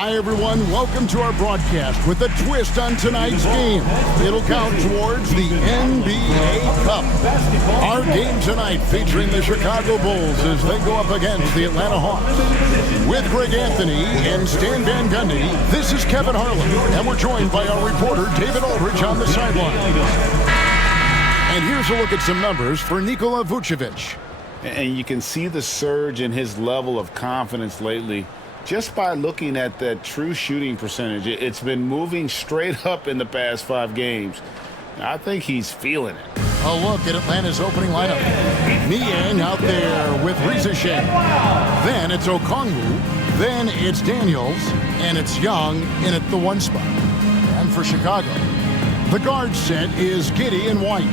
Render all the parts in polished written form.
Hi, everyone. Welcome to our broadcast with a twist on tonight's game. It'll count towards the NBA Cup. Our game tonight featuring the Chicago Bulls as they go up against the Atlanta Hawks. With Greg Anthony and Stan Van Gundy, this is Kevin Harlan, and we're joined by our reporter David Aldridge on the sideline. And here's a look at some numbers for Nikola Vucevic. And you can see the surge in his level of confidence lately just by looking at that true shooting percentage. It's been moving straight up in the past 5 games. I think he's feeling it. A look at Atlanta's opening lineup. Niang out there with Rizeshe. Then it's Okongwu. Then it's Daniels. And it's Young in at the 1 spot. And for Chicago, the guard set is Giddey and White.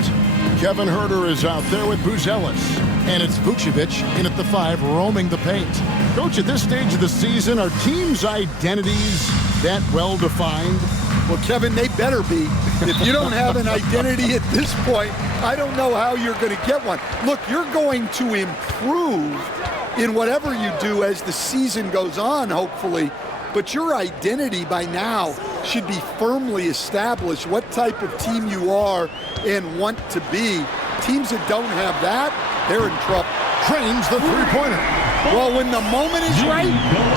Kevin Huerter is out there with Buzelis. And it's Vucevic in at the 5, roaming the paint. Coach, at this stage of the season, are teams' identities that well-defined? Well, Kevin, they better be. If you don't have an identity at this point, I don't know how you're going to get one. Look, you're going to improve in whatever you do as the season goes on, hopefully. But your identity by now should be firmly established, what type of team you are and want to be. Teams that don't have that, they're in trouble. Trains the three-pointer. Well, when the moment is right,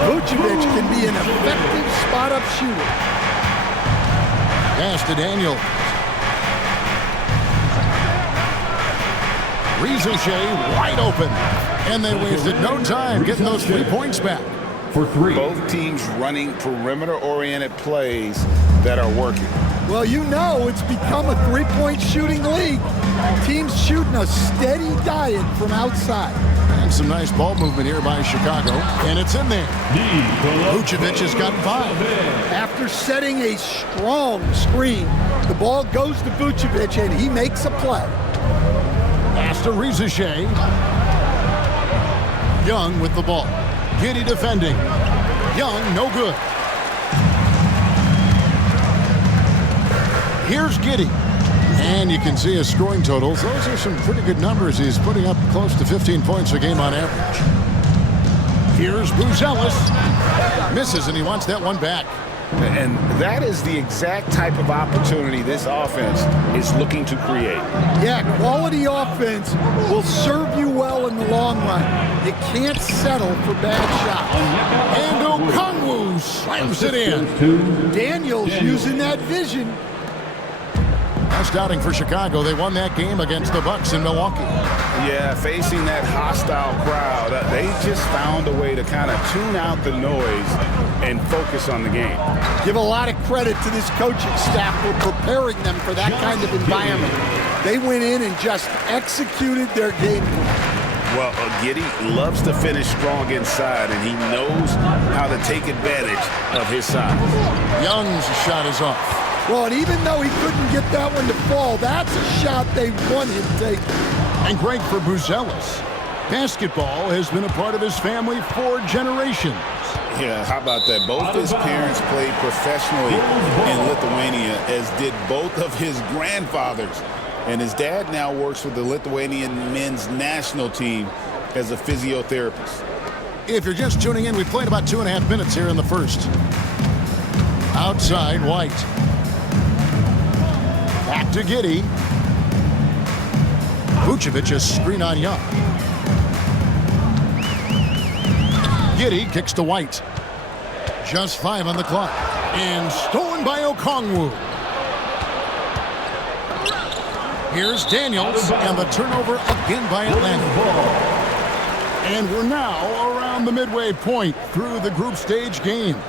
Vucevic can be an effective spot-up shooter. Pass to Daniels. Rizeshe wide open. And they wasted no time getting those 3 points back. For 3. Both teams running perimeter-oriented plays that are working. Well, you know it's become a three-point shooting league. Teams shooting a steady diet from outside. And some nice ball movement here by Chicago. And it's in there. Vucevic has got 5. After setting a strong screen, the ball goes to Vucevic and he makes a play. Pass to Rizeshe. Young with the ball. Giddey defending. Young, no good. Here's Giddey. And you can see his scoring totals. Those are some pretty good numbers. He's putting up close to 15 points a game on average. Here's Buzelis. Misses, and he wants that one back. And that is the exact type of opportunity this offense is looking to create. Yeah, quality offense will serve you well in the long run. You can't settle for bad shots. And Okongwu slams it in. Daniels using that vision. Best outing for Chicago. They won that game against the Bucks in Milwaukee. Yeah, facing that hostile crowd, they just found a way to kind of tune out the noise and focus on the game. Give a lot of credit to this coaching staff for preparing them for that kind of environment. They went in and just executed their game plan. Well, Giddey loves to finish strong inside, and he knows how to take advantage of his size. Young's shot is off. Well, and even though he couldn't get that one to fall, that's a shot they want him taking. And great for Buzelis. Basketball has been a part of his family for generations. Yeah, how about that? Both his parents played professionally in Lithuania, as did both of his grandfathers. And his dad now works with the Lithuanian men's national team as a physiotherapist. If you're just tuning in, we played about 2.5 minutes here in the first. Outside, White. Back to Giddey. Vucevic a screen on Young. Giddey kicks to White. Just 5 on the clock. And stolen by Okongwu. Here's Daniels, and the turnover again by Atlanta. And we're now around the midway point through the group stage games.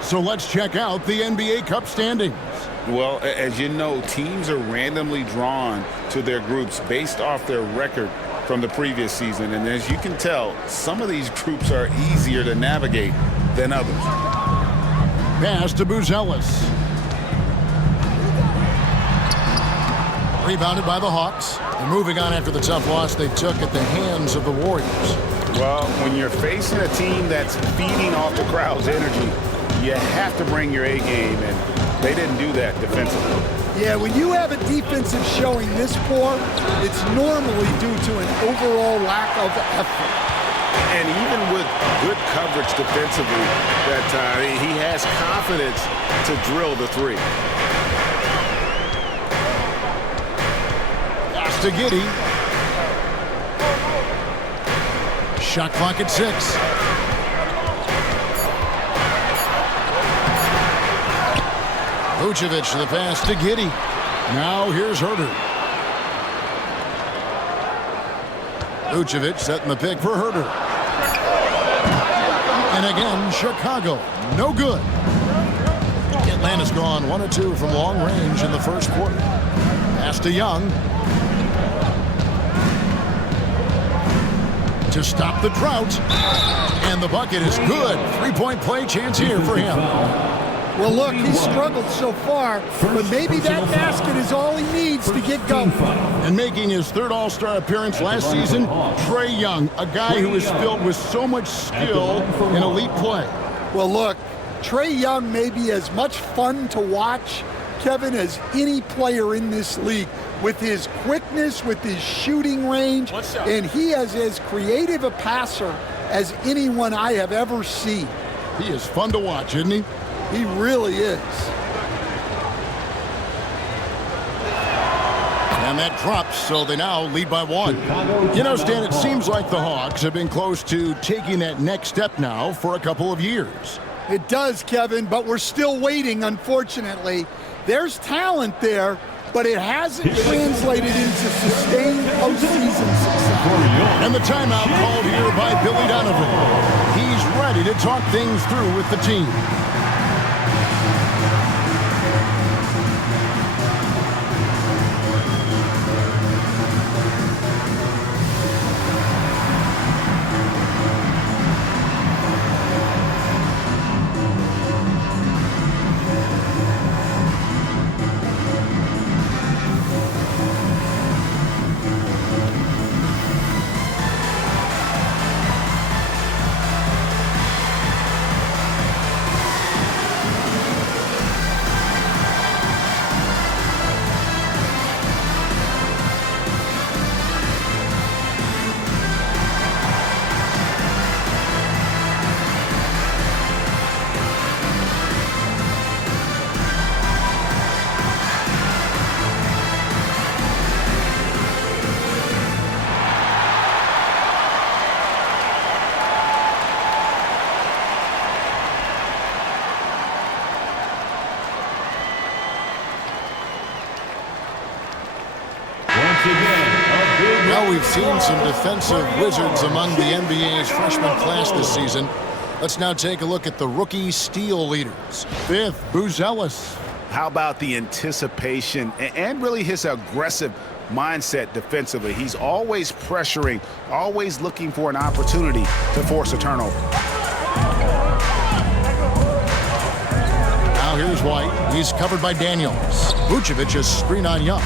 So let's check out the NBA Cup standings. Well, as you know, teams are randomly drawn to their groups based off their record from the previous season. And as you can tell, some of these groups are easier to navigate than others. Pass to Buzelis. Rebounded by the Hawks. They're moving on after the tough loss they took at the hands of the Warriors. Well, when you're facing a team that's feeding off the crowd's energy, you have to bring your A game, and they didn't do that defensively. Yeah, when you have a defensive showing this poor, it's normally due to an overall lack of effort. And even with good coverage defensively that time, he has confidence to drill the three. Pass to Giddey. Shot clock at 6. Vucevic, the pass to Giddey. Now here's Herter. Vucevic setting the pick for Herter. And again, Chicago, no good. Atlanta's gone 1 of 2 from long range in the first quarter. Pass to Young. To stop the drought. And the bucket is good. Three-point play chance here for him. Well, look, he's struggled so far, but maybe that basket is all he needs to get going. And making his third All-Star appearance last season, Trae Young, a guy who is filled with so much skill and elite play. Well, look, Trae Young may be as much fun to watch, Kevin, as any player in this league. With his quickness, with his shooting range, and he is as creative a passer as anyone I have ever seen. He is fun to watch, isn't he? He really is. And that drops, so they now lead by 1. You know, Stan, it seems like the Hawks have been close to taking that next step now for a couple of years. It does, Kevin, but we're still waiting, unfortunately. There's talent there, but it hasn't translated into sustained postseason success. And the timeout called here by Billy Donovan. He's ready to talk things through with the team. Well, we've seen some defensive wizards among the NBA's freshman class this season. Let's now take a look at the rookie steal leaders. 5th, Buzelis. How about the anticipation and really his aggressive mindset defensively? He's always pressuring, always looking for an opportunity to force a turnover. Now here's White. He's covered by Daniels. Vucevic is screen on Young.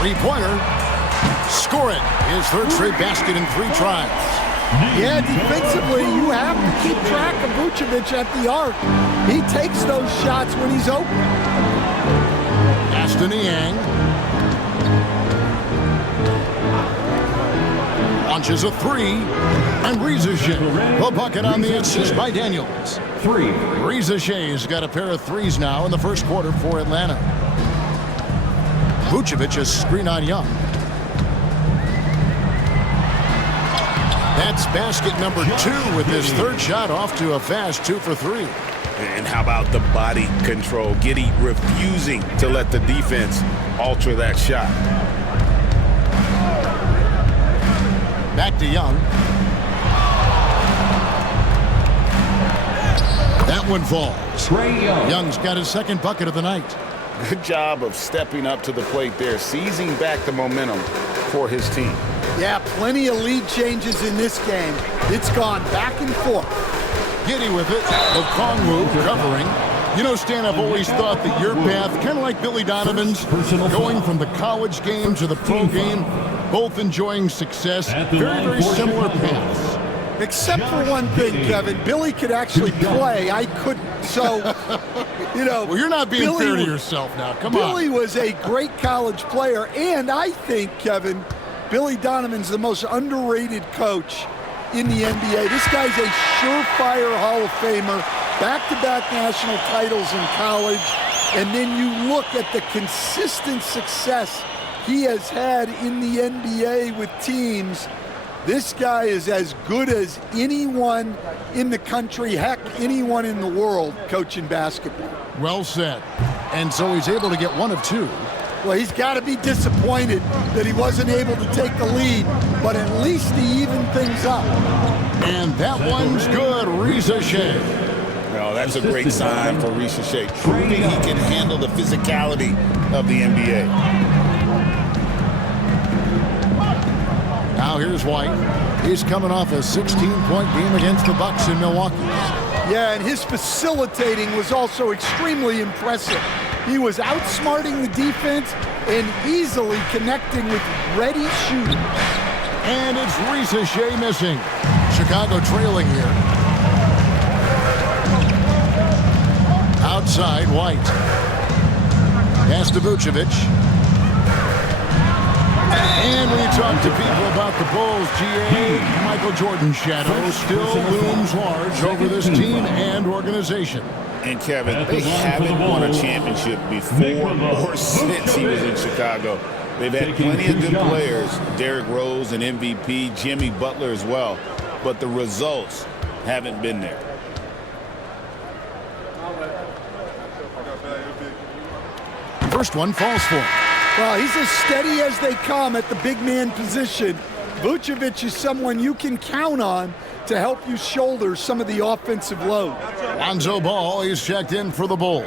Three-pointer. Score it. His third straight basket in 3 tries. Yeah, defensively, you have to keep track of Vucevic at the arc. He takes those shots when he's open. Pass to Niang. Launches a 3. And Rizachet. The bucket on the assist by Daniels. 3. Rizachet's got a pair of 3s now in the first quarter for Atlanta. Vucevic is screen on Young. That's basket number 2 with his third shot off to a fast 2 for 3. And how about the body control? Giddey refusing to let the defense alter that shot. Back to Young. That one falls. Young's got his second bucket of the night. Good job of stepping up to the plate there, seizing back the momentum for his team. Yeah, plenty of lead changes in this game. It's gone back and forth. Giddey with it. Okongwu covering. You know, Stan, I've always thought that your path, kind of like Billy Donovan's, going from the college game to the pro game, both enjoying success, very, very similar paths. Except for one thing, Kevin. Billy could actually play. I couldn't. So, you know. Well, you're not being fair to yourself now. Come on. Billy was a great college player. And I think, Kevin, Billy Donovan's the most underrated coach in the NBA. This guy's a surefire Hall of Famer, back-to-back national titles in college, and then you look at the consistent success he has had in the NBA with teams. This guy is as good as anyone in the country, heck, anyone in the world coaching basketball. Well said. And so he's able to get one of two. Well, he's got to be disappointed that he wasn't able to take the lead, but at least he evened things up. And that one's good, Risa Shea. Well, that's a great sign for Risa Shea, proving he can handle the physicality of the NBA. Now here's White. He's coming off a 16-point game against the Bucks in Milwaukee. Yeah, and his facilitating was also extremely impressive. He was outsmarting the defense and easily connecting with ready shooters. And it's Risa Shea missing. Chicago trailing here. Outside, White. Pass to Vucevic. And when you talk to people about the Bulls, GA, Michael Jordan's shadow still looms large over this team and organization. And Kevin, they haven't won a championship before or since he was in Chicago. They've had plenty of good players, Derrick Rose, an MVP, Jimmy Butler as well, but the results haven't been there. First one falls for him. Well, he's as steady as they come at the big man position. Vucevic is someone you can count on to help you shoulder some of the offensive load. Lonzo Ball, he's checked in for the Bulls.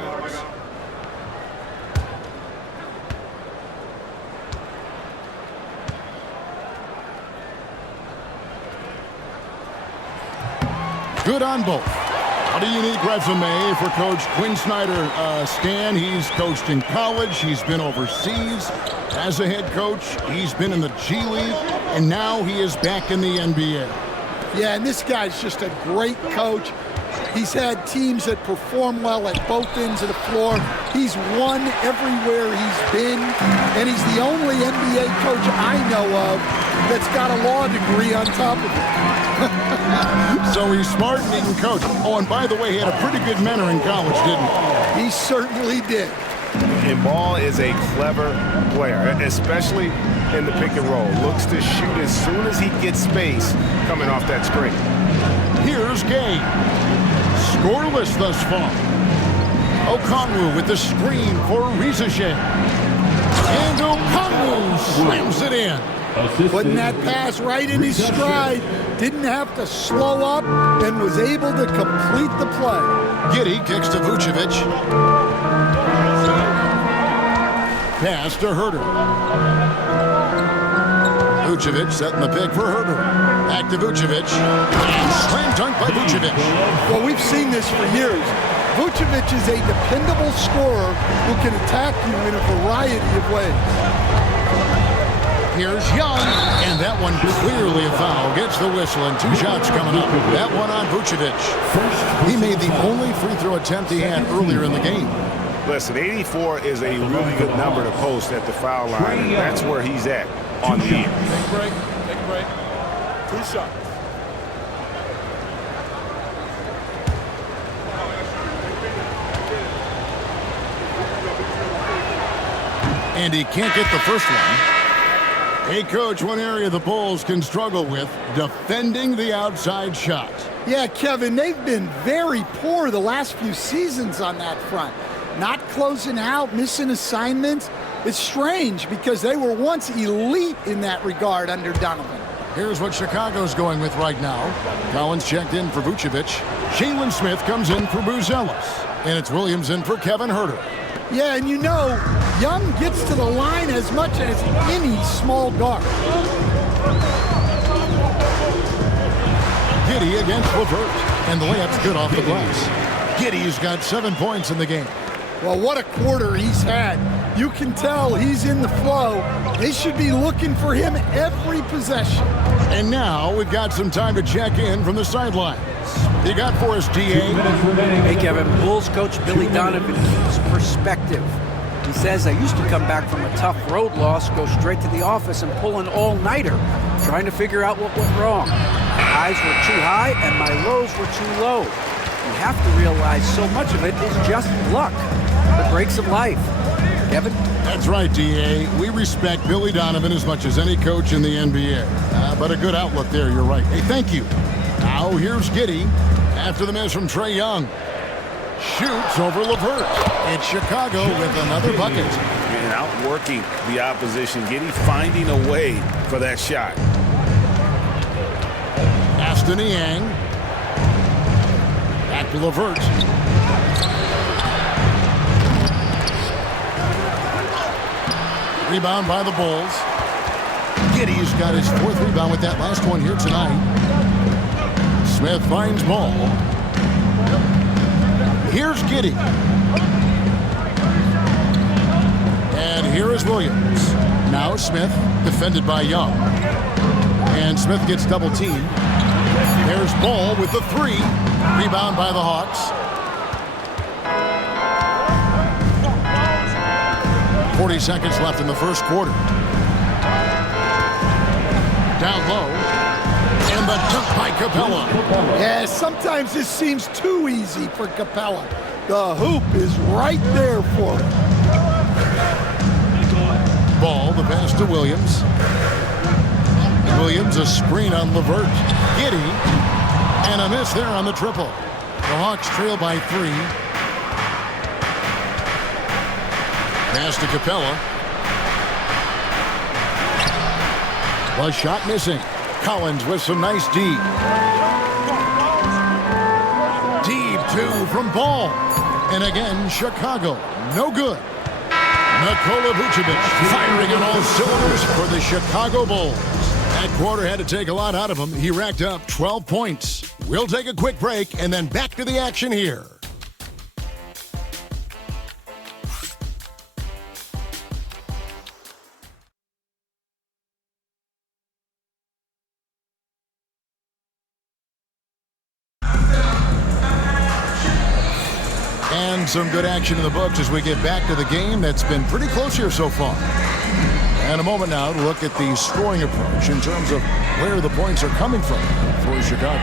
Good on both. A unique resume for Coach Quinn Snyder. Stan, he's coached in college. He's been overseas as a head coach. He's been in the G League, and now he is back in the NBA. Yeah, and this guy's just a great coach. He's had teams that perform well at both ends of the floor. He's won everywhere he's been, and he's the only NBA coach I know of that's got a law degree on top of it. So he's smart and he can coach. Oh, and by the way, he had a pretty good mentor in college, didn't he? He certainly did. And Ball is a clever player, especially in the pick and roll. Looks to shoot as soon as he gets space coming off that screen. Here's Gay. Scoreless thus far. Okongwu with the screen for Risa Shea. And Okongwu slams it in. Putting that pass right in his stride. Didn't have to slow up and was able to complete the play. Giddey kicks to Vucevic. Pass to Herter. Vucevic setting the pick for Herter. Back to Vucevic. And slam dunk by Vucevic. Well, we've seen this for years. Vucevic is a dependable scorer who can attack you in a variety of ways. Here's Young, and that one clearly a foul. Gets the whistle, and two shots coming up. That one on Vucevic. He made the only free throw attempt he had earlier in the game. Listen, 84 is a really good number to post at the foul line, and that's where he's at on the year. Take a break. Take a break. 2 shots. And he can't get the first one. Hey, Coach, one area the Bulls can struggle with, defending the outside shot. Yeah, Kevin, they've been very poor the last few seasons on that front. Not closing out, missing assignments. It's strange because they were once elite in that regard under Donovan. Here's what Chicago's going with right now. Collins checked in for Vucevic. Jalen Smith comes in for Buzelis. And it's Williams in for Kevin Herter. Yeah, and you know, Young gets to the line as much as any small guard. Giddey against LeVert, and the layup's good off the glass. Giddey's got 7 points in the game. Well, what a quarter he's had. You can tell he's in the flow. They should be looking for him every possession. And now we've got some time to check in from the sidelines. You got for us, DA? Hey, Kevin. Bulls coach Billy Donovan keeps perspective. He says, I used to come back from a tough road loss, go straight to the office and pull an all-nighter, trying to figure out what went wrong. highs were too high and my lows were too low. You have to realize so much of it is just luck, the breaks of life. Kevin? That's right, D.A. We respect Billy Donovan as much as any coach in the NBA. But a good outlook there, you're right. Hey, thank you. Now here's Giddey after the miss from Trae Young. Shoots over LeVert. It's Chicago with another bucket. And outworking the opposition. Giddey finding a way for that shot. Aston Yang. Back to LeVert. Rebound by the Bulls. Giddey's got his 4th rebound with that last one here tonight. Smith finds Ball. Here's Giddey. And here is Williams. Now Smith, defended by Young. And Smith gets double teamed. There's Ball with the 3. Rebound by the Hawks. 40 seconds left in the first quarter. Down low. And the dunk by Capella. Yeah, sometimes this seems too easy for Capella. The hoop is right there for him. Ball, the pass to Williams. Williams, a screen on LeVert. Giddey, and a miss there on the triple. The Hawks trail by 3. Pass to Capella. The shot missing. Collins with some nice D. Deep 2 from Ball. And again, Chicago. No good. Nikola Vucevic firing on all cylinders for the Chicago Bulls. That quarter had to take a lot out of him. He racked up 12 points. We'll take a quick break and then back to the action here. And some good action in the books as we get back to the game that's been pretty close here so far. And a moment now to look at the scoring approach in terms of where the points are coming from for Chicago.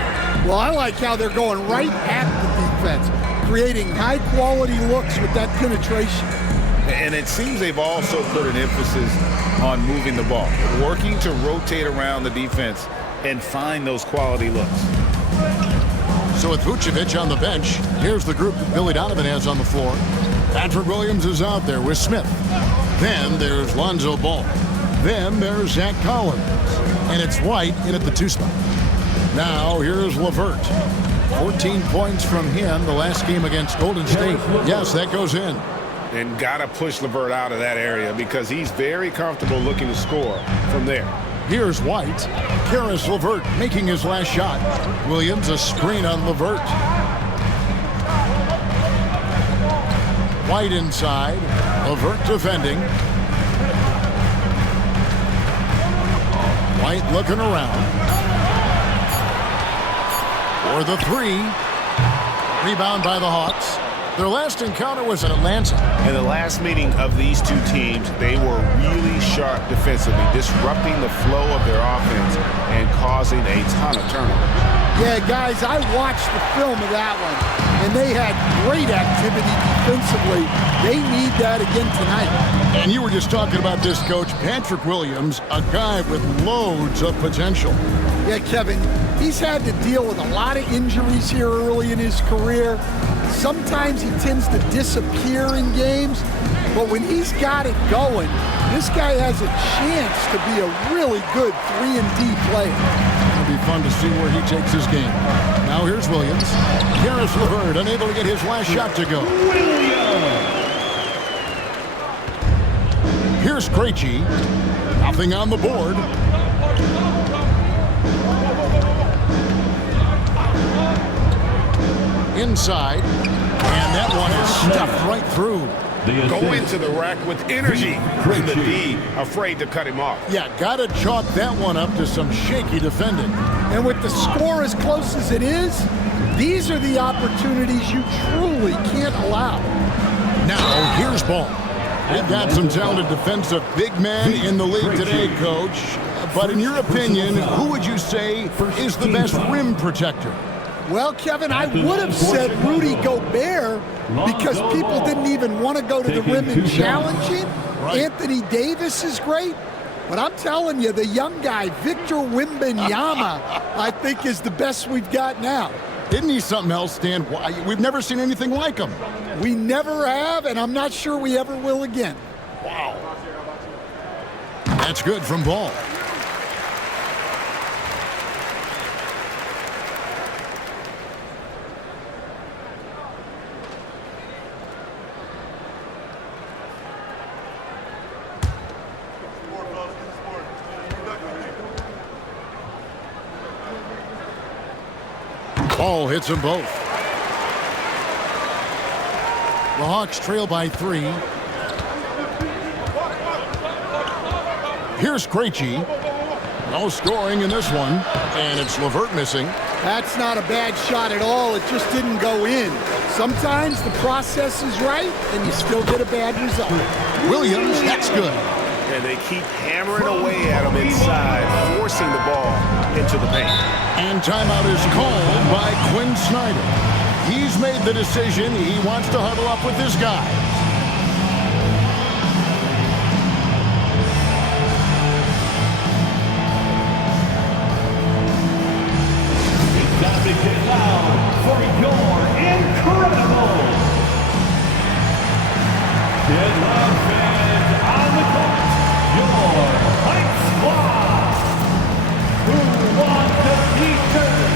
Well, I like how they're going right at the defense, creating high-quality looks with that penetration. And it seems they've also put an emphasis on moving the ball, working to rotate around the defense and find those quality looks. So with Vucevic on the bench, here's the group that Billy Donovan has on the floor. Patrick Williams is out there with Smith. Then there's Lonzo Ball. Then there's Zach Collins. And it's White in at the 2 spot. Now here's LeVert. 14 points from him the last game against Golden State. Yes, that goes in. And got to push LeVert out of that area because he's very comfortable looking to score from there. Here's White. Karis LeVert making his last shot. Williams a screen on LeVert. White inside. LeVert defending. White looking around. For the 3. Rebound by the Hawks. Their last encounter was in Atlanta. In the last meeting of these two teams, they were really sharp defensively, disrupting the flow of their offense and causing a ton of turnovers. Yeah, guys, I watched the film of that one, and they had great activity defensively. They need that again tonight. And you were just talking about this coach, Patrick Williams, a guy with loads of potential. Yeah, Kevin, he's had to deal with a lot of injuries here early in his career. Sometimes he tends to disappear in games, but when he's got it going, this guy has a chance to be a really good 3-and-D player. It'll be fun to see where he takes his game. Now here's Williams. Karis LeVert unable to get his last shot to go. Here's Krejci. Nothing on the board. Inside, and that one is stuffed right through. Go into the rack with energy. And the D afraid to cut him off. Yeah, gotta chalk that one up to some shaky defending. And with the score as close as it is, these are the opportunities you truly can't allow. Now here's Ball. We've got some talented defensive big men in the league today, Coach. But in your opinion, who would you say is the best rim protector? Well, Kevin, I would have said Rudy Gobert because people didn't even want to go to the rim and challenge him. Right. Anthony Davis is great. But I'm telling you, the young guy, Victor Wembanyama, I think is the best we've got now. Isn't he something else, Stan? We've never seen anything like him. We never have, and I'm not sure we ever will again. Wow. That's good from Ball. Ball hits them both. The Hawks trail by 3. Here's Krejci. No scoring in this one. And it's LeVert missing. That's not a bad shot at all. It just didn't go in. Sometimes the process is right, and you still get a bad result. Williams, that's good. And they keep hammering away at him inside, forcing the ball into the paint. And timeout is called by Quinn Snyder. He's made the decision. He wants to huddle up with his guys. It's time to get loud for your incredible. Get loud, fans, on the court. Your White Squad. Who wants the T-shirt?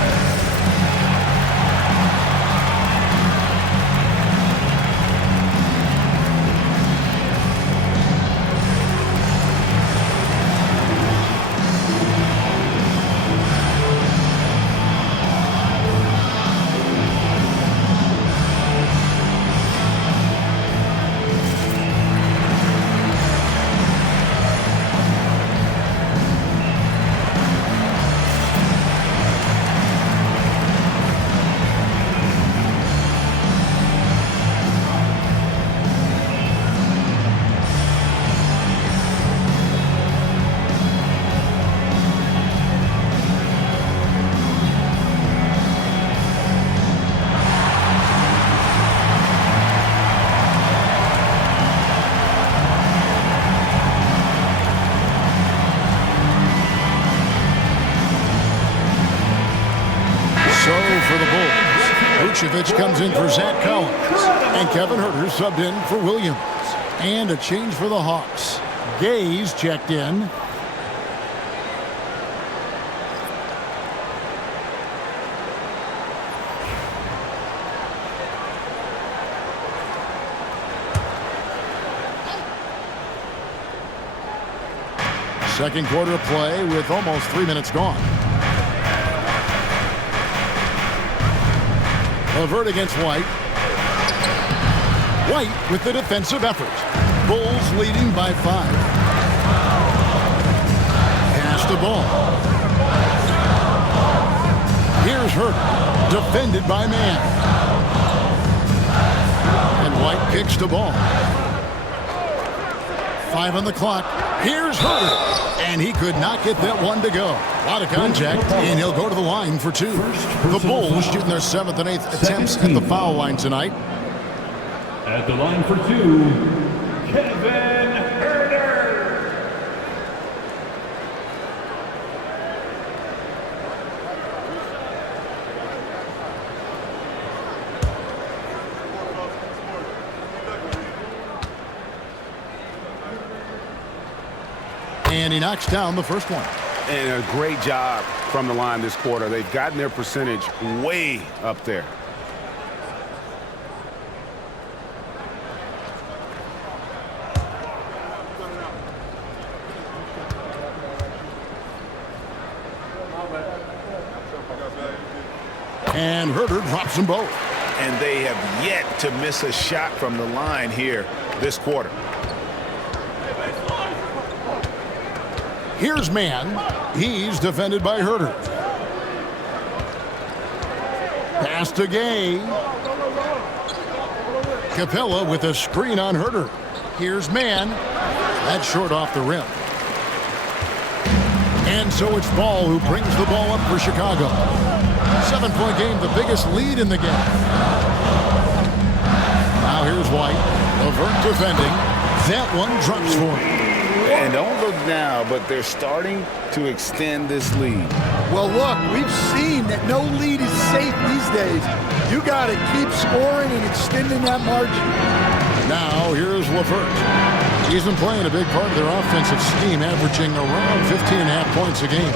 Vucevic comes in for Zach Collins. And Kevin Huerter subbed in for Williams. And a change for the Hawks. Gaze checked in. Second quarter of play with almost 3 minutes gone. LeVert against White. White with the defensive effort. Bulls leading by 5. Pass the ball. Here's Huerter, defended by man. And White kicks the ball. 5 on the clock. Here's Huerter. And he could not get that one to go. A lot of contact, and he'll go to the line for 2. The Bulls shooting their 7th and 8th attempts at the foul line tonight. At the line for 2, Kevin Huerter. And he knocks down the first one. And a great job from the line this quarter. They've gotten their percentage way up there. And Huerter drops them both. And they have yet to miss a shot from the line here this quarter. Here's man. He's defended by Huerter. Pass to Gay. Capella with a screen on Huerter. Here's Mann. That's short off the rim. And so it's Ball who brings the ball up for Chicago. 7-point game, the biggest lead in the game. Now here's White. LeVert defending. That one drops for him. And don't look now, but they're starting to extend this lead. Well, look, we've seen that no lead is safe these days. You got to keep scoring and extending that margin. Now here's LeVert. He's been playing a big part of their offensive scheme, averaging around 15.5 points a game.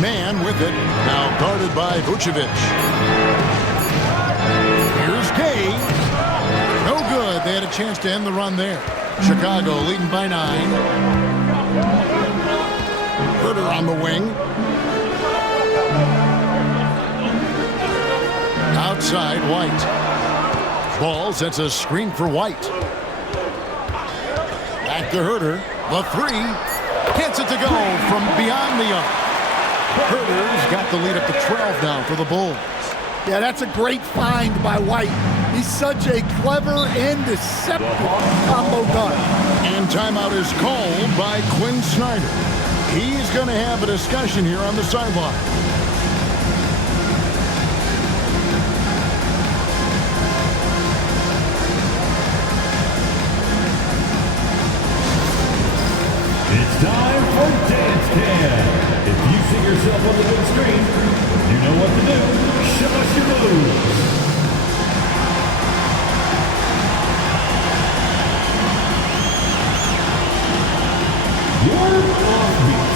Mann with it, now guarded by Vucevic. Here's Gay. No good. They had a chance to end the run there. Chicago leading by 9. Herter on the wing. Outside, White. Ball sets a screen for White. Back to Herter. The 3. Gets it to go from beyond the arc. Herter's got the lead up to 12 now for the Bulls. Yeah, that's a great find by White. He's such a clever and deceptive combo guard. And timeout is called by Quinn Snyder. He's going to have a discussion here on the sideline. It's time for Dance Cam. If you see yourself on the big screen, you know what to do. Show us your moves. Your offbeat.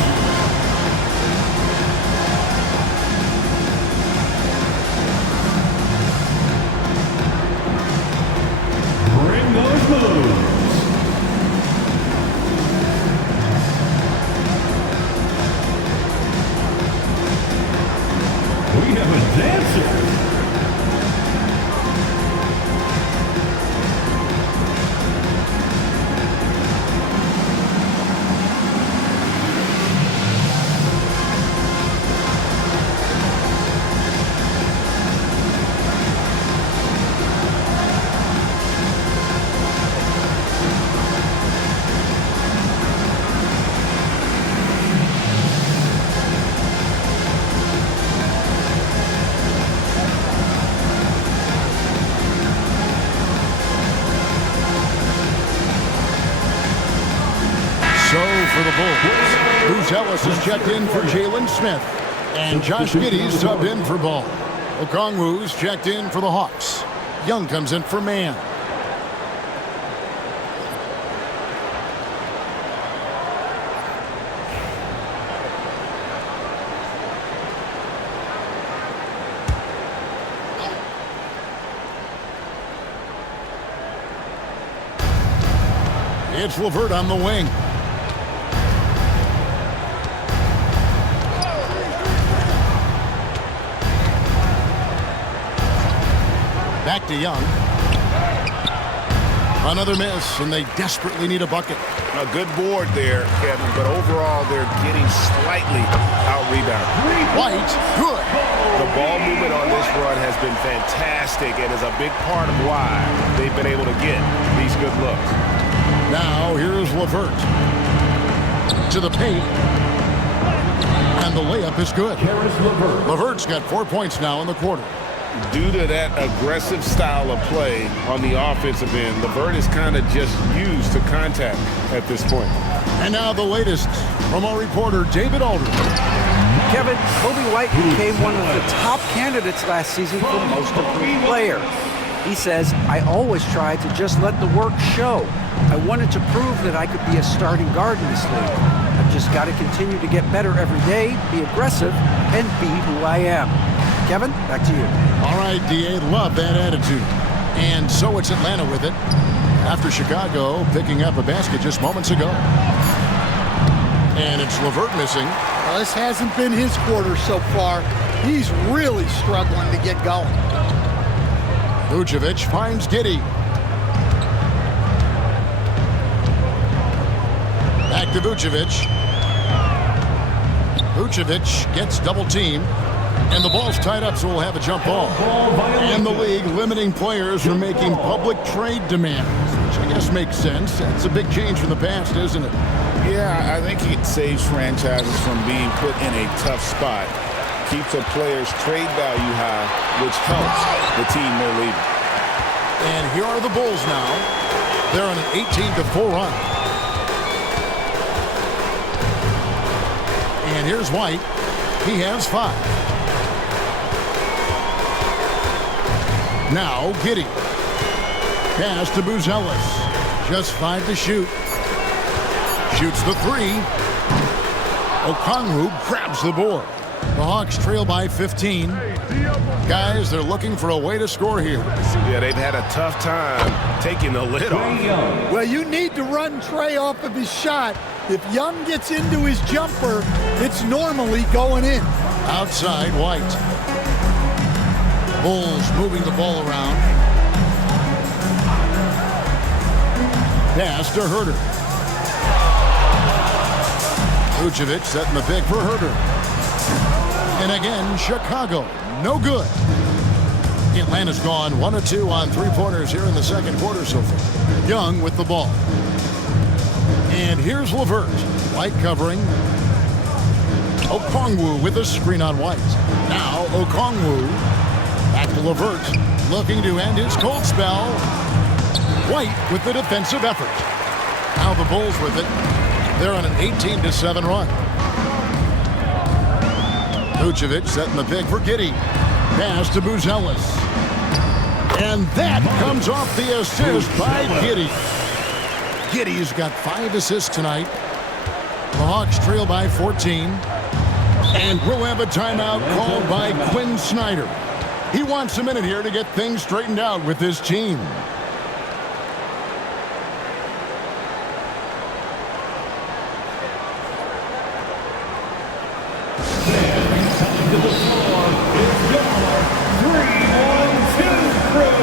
Bring those moves. We have a dancer. For the Bulls, Ellis is checked in for Jalen Smith, and Josh Giddey's subbed in for Ball. Okongwu's checked in for the Hawks. Young comes in for Mann. It's LeVert on the wing. Back to Young. Another miss, and they desperately need a bucket. A good board there, Kevin, but overall they're getting slightly out-rebounded. White, good. The ball movement on this run has been fantastic and is a big part of why they've been able to get these good looks. Now here's LeVert. To the paint. And the layup is good. LeVert's got 4 points now in the quarter. Due to that aggressive style of play on the offensive end, LeVert is kind of just used to contact at this point. And now the latest from our reporter, David Aldridge. Kevin, Kobe White became one of the top candidates last season for most improved player. He says, I always tried to just let the work show. I wanted to prove that I could be a starting guard in this league. I've just got to continue to get better every day, be aggressive, and be who I am. Kevin, back to you. All right, D.A., love that attitude. And so it's Atlanta with it after Chicago picking up a basket just moments ago. And it's LeVert missing. Well, this hasn't been his quarter so far. He's really struggling to get going. Vucevic finds Giddey. Back to Vucevic. Vucevic gets double teamed. And the ball's tied up, so we'll have a jump ball. And the league limiting players from making public trade demands, which I guess makes sense. It's a big change from the past, isn't it? Yeah, I think it saves franchises from being put in a tough spot. Keeps a player's trade value high, which helps the team they're leading. And here are the Bulls now. They're on an 18-4 run. And here's White. He has 5. Now Giddey. Pass to Buzelis. Just 5 to shoot. Shoots the 3. Okongwu grabs the board. The Hawks trail by 15. Guys, they're looking for a way to score here. Yeah, they've had a tough time taking the lid off. Well, you need to run Trey off of his shot. If Young gets into his jumper, it's normally going in. Outside, White. Bulls moving the ball around. Pass to Herter. Vucevic setting the pick for Herter. And again, Chicago, no good. Atlanta's gone 1 of 2 on 3-pointers here in the second quarter so far. Young with the ball. And here's LeVert. White covering. Okongwu with a screen on White. Now Okongwu. Back to LeVert. Looking to end his cold spell. White with the defensive effort. Now the Bulls with it. They're on an 18-7 run. Vucevic setting the pick for Giddey. Pass to Buzelis. And that comes off the assist by Giddey. Giddey's got 5 assists tonight. The Hawks trail by 14. And we'll have a timeout called by Quinn Snyder. He wants a minute here to get things straightened out with his team. To the floor, it's your 3-1-2 crew.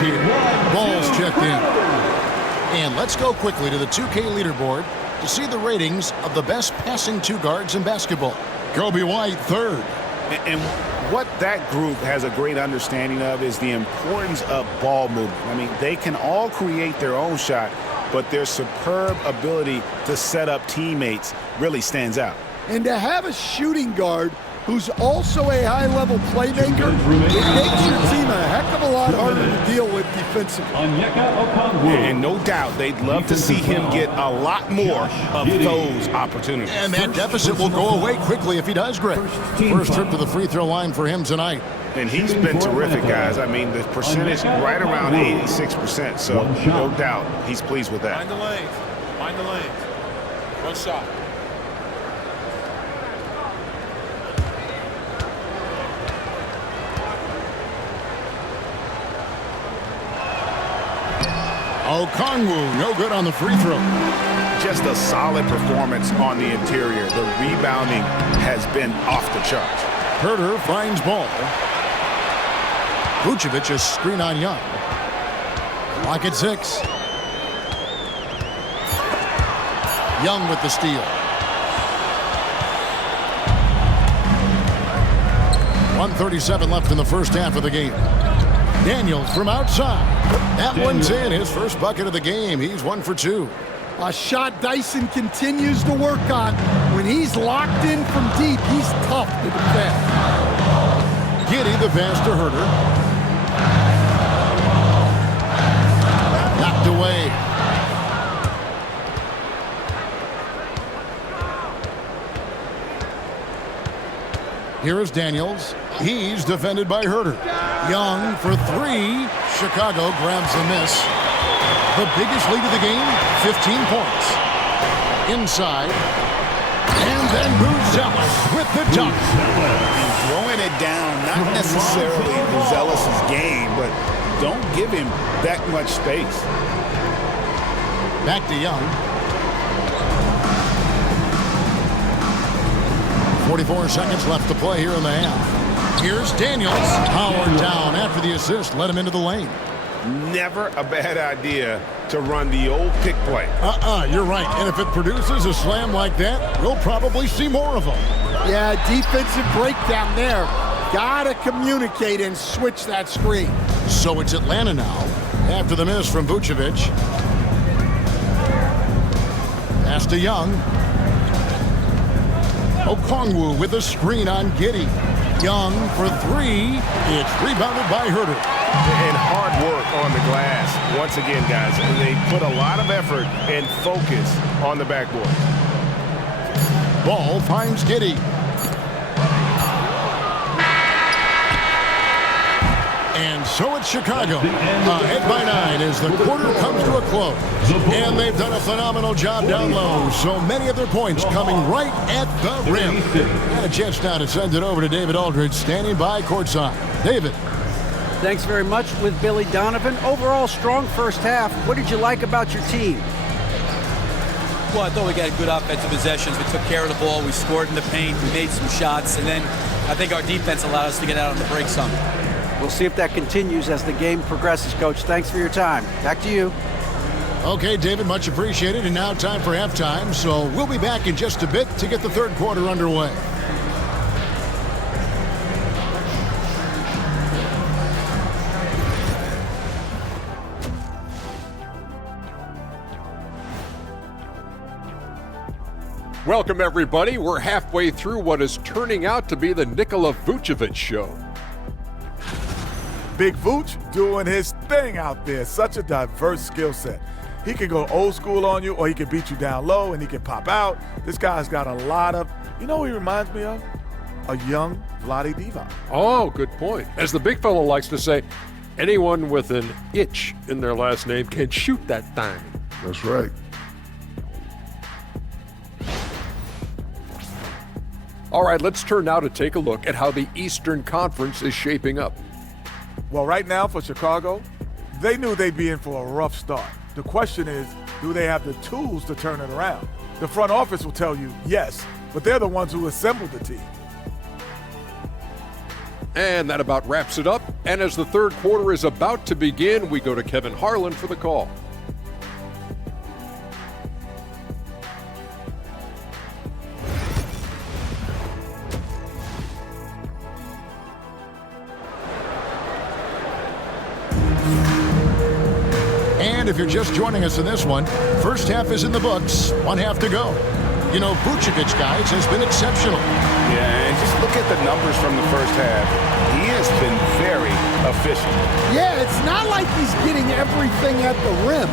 Here. Balls checked in. And let's go quickly to the 2K leaderboard to see the ratings of the best passing 2 guards in basketball. Kobe White, 3rd. And what that group has a great understanding of is the importance of ball movement. I mean, they can all create their own shot, but their superb ability to set up teammates really stands out. And to have a shooting guard who's also a high-level playmaker, it makes your team a heck of a lot harder to deal with defensively. And no doubt they'd love to see him get a lot more of those opportunities. And that deficit will go away quickly if he does, Greg. First trip to the free throw line for him tonight. And he's been terrific, guys. I mean, the percentage right around 86%, so no doubt he's pleased with that. Find the lanes. Find the lanes. One shot. Okongwu, no good on the free throw. Just a solid performance on the interior. The rebounding has been off the charts. Herter finds ball. Vucevic a screen on Young. Clock at 6. Young with the steal. 1:37 left in the first half of the game. Daniels from outside. That one's in. His first bucket of the game. He's 1 for 2. A shot Dyson continues to work on. When he's locked in from deep, he's tough to defend. Giddey the pass to Herter. Knocked away. Here is Daniels. He's defended by Herter. Young for 3. Chicago grabs the miss. The biggest lead of the game, 15 points. Inside. And then Buzella with the dunk. Throwing it down, not necessarily Buzelis' game, but don't give him that much space. Back to Young. 44 seconds left to play here in the half. Here's Daniels. Powered down after the assist. Let him into the lane. Never a bad idea to run the old pick play. You're right. And if it produces a slam like that, we'll probably see more of them. Yeah, defensive breakdown there. Gotta communicate and switch that screen. So it's Atlanta now after the miss from Vucevic. Pass to Young. Okongwu with a screen on Giddey. Young for 3. It's rebounded by Herter. And hard work on the glass. Once again, guys, they put a lot of effort and focus on the backboard. Ball finds Giddey. And so it's Chicago. Ahead by 9 as the quarter comes to a close. And they've done a phenomenal job down low. So many of their points coming right at the rim. And a chance now to send it over to David Aldridge, standing by courtside. David. Thanks very much with Billy Donovan. Overall, strong first half. What did you like about your team? Well, I thought we got good offensive possessions. We took care of the ball. We scored in the paint. We made some shots. And then I think our defense allowed us to get out on the break some. We'll see if that continues as the game progresses, Coach. Thanks for your time. Back to you. Okay, David, much appreciated. And now time for halftime. So we'll be back in just a bit to get the third quarter underway. Welcome, everybody. We're halfway through what is turning out to be the Nikola Vucevic show. Big Vooch doing his thing out there. Such a diverse skill set. He can go old school on you, or he can beat you down low, and he can pop out. This guy's got a lot of, you know what he reminds me of? A young Vlade Divac. Oh, good point. As the big fellow likes to say, anyone with an itch in their last name can shoot that thing. That's right. All right, let's turn now to take a look at how the Eastern Conference is shaping up. Well, right now for Chicago, they knew they'd be in for a rough start. The question is, do they have the tools to turn it around? The front office will tell you yes, but they're the ones who assembled the team. And that about wraps it up. And as the third quarter is about to begin, we go to Kevin Harlan for the call. And if you're just joining us in this one, first half is in the books, one half to go. You know, Vucevic, guys, has been exceptional. Yeah, and just look at the numbers from the first half. He has been very efficient. Yeah, it's not like he's getting everything at the rim.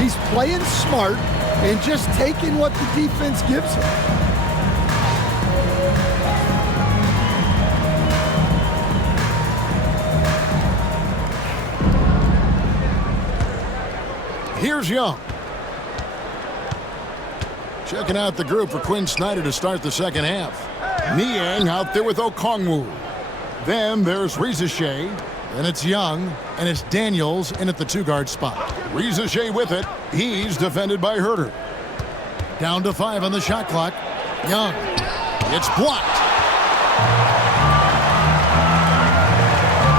He's playing smart and just taking what the defense gives him. Here's Young. Checking out the group for Quinn Snyder to start the second half. Niang out there with Okongwu. Then there's Rizachet. Then it's Young. And it's Daniels in at the two-guard spot. Rizachet with it. He's defended by Herter. Down to 5 on the shot clock. Young. It's blocked.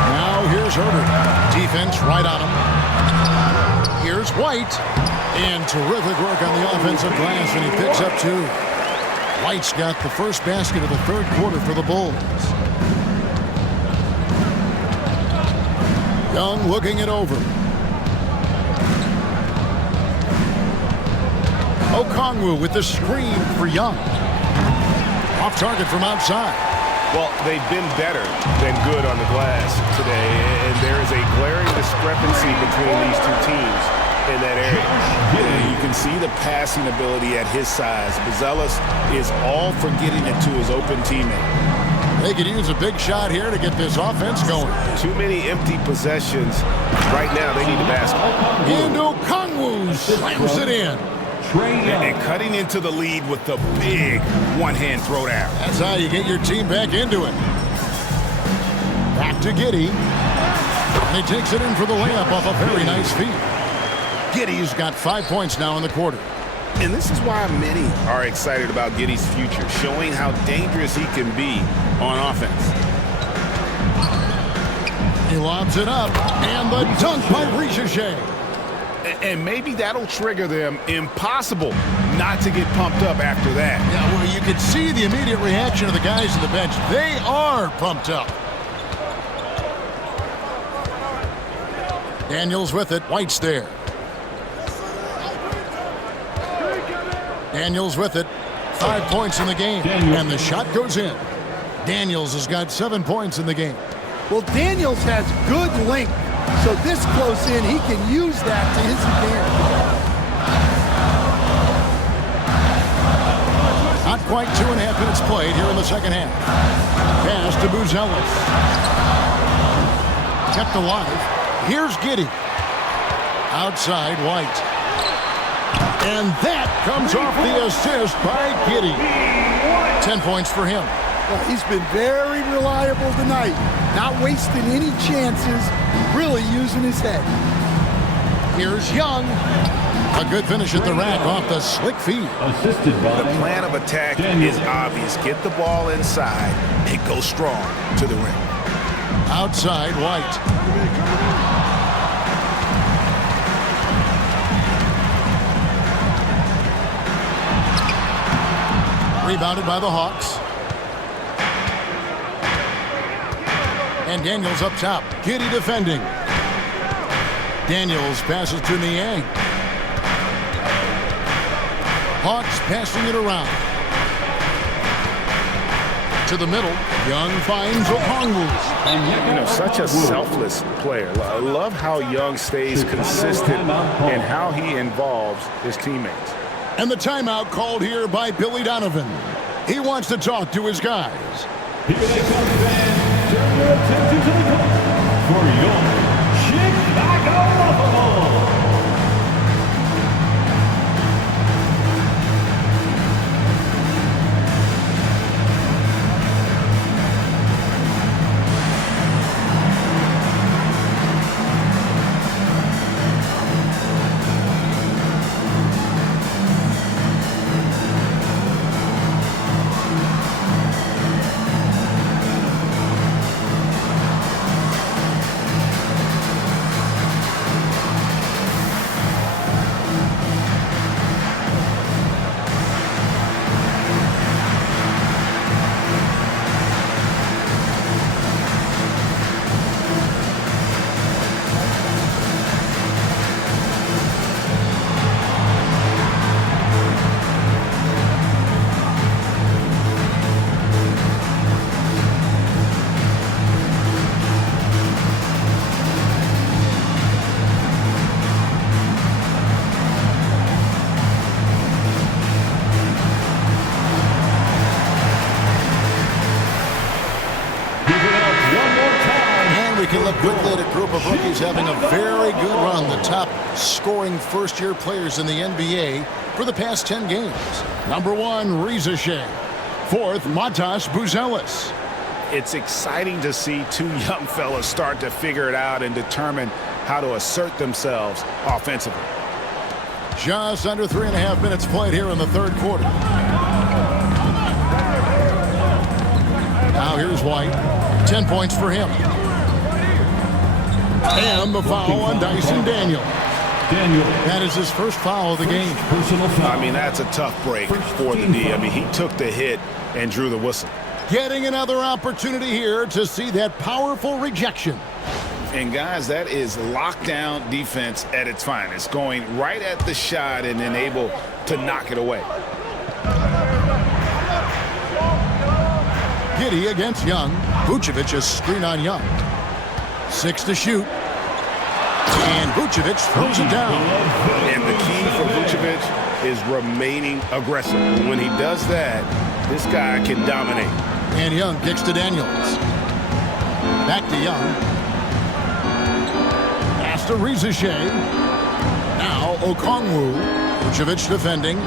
Now here's Herter. Defense right on him. Here's White, and terrific work on the offensive glass, and he picks up 2. White's got the first basket of the third quarter for the Bulls. Young looking it over. Okongwu with the screen for Young. Off target from outside. Well, they've been better than good on the glass today, and there is a glaring discrepancy between these two teams in that area. Yeah, you can see the passing ability at his size. Buzelis is all for getting it to his open teammate. They could use a big shot here to get this offense going. Too many empty possessions. Right now, they need a basket. And Okongwu slams it in. And cutting into the lead with the big one-hand throwdown. That's how you get your team back into it. Back to Giddey. And he takes it in for the layup off a very nice feed. Giddey's got 5 points now in the quarter. And this is why many are excited about Giddey's future, showing how dangerous he can be on offense. He lobs it up, and the dunk by Ricochet. And maybe that'll trigger them. Impossible not to get pumped up after that. Yeah, well, you can see the immediate reaction of the guys on the bench. They are pumped up. Daniels with it. White's there. Daniels with it. 5 points in the game. And the shot goes in. Daniels has got 7 points in the game. Well, Daniels has good length. So this close in, he can use that to his advantage. Not quite 2.5 minutes played here in the second half. Pass to Buzelis. Kept alive. Here's Giddey. Outside White. And that comes off the assist by Giddey. 10 points for him. Well, he's been very reliable tonight. Not wasting any chances, really using his head. Here's Young. A good finish at the rack off the slick feed. Assisted by The plan of attack is obvious. Get the ball inside and go strong to the rim. Outside White. Rebounded by the Hawks. And Daniels up top. Giddey defending. Daniels passes to Niang. Hawks passing it around. To the middle. Young finds Okongwu. You know, such a selfless player. I love how Young stays consistent and how he involves his teammates. And the timeout called here by Billy Donovan. He wants to talk to his guys. Here they come, fans. Turn your attention to the court for your Chicago Buffalo. Look quickly at a group of rookies having a very good run. The top scoring first-year players in the NBA for the past 10 games. Number 1, Ricochet. 4th, Matas Buzelis. It's exciting to see two young fellas start to figure it out and determine how to assert themselves offensively. Just under 3.5 minutes played here in the third quarter. Now here's White. 10 points for him. And the foul on Dyson Daniel. That is his first foul of the game. Personal foul. I mean, that's a tough break for the D. I mean, he took the hit and drew the whistle. Getting another opportunity here to see that powerful rejection. And guys, that is lockdown defense at its finest, going right at the shot and then able to knock it away. Giddey against Young. Vucevic is screen on Young. 6 to shoot. And Vucevic throws it down. And the key for Vucevic is remaining aggressive. When he does that, this guy can dominate. And Young kicks to Daniels. Back to Young. Pass to Rizichet. Now Okongwu. Vucevic defending.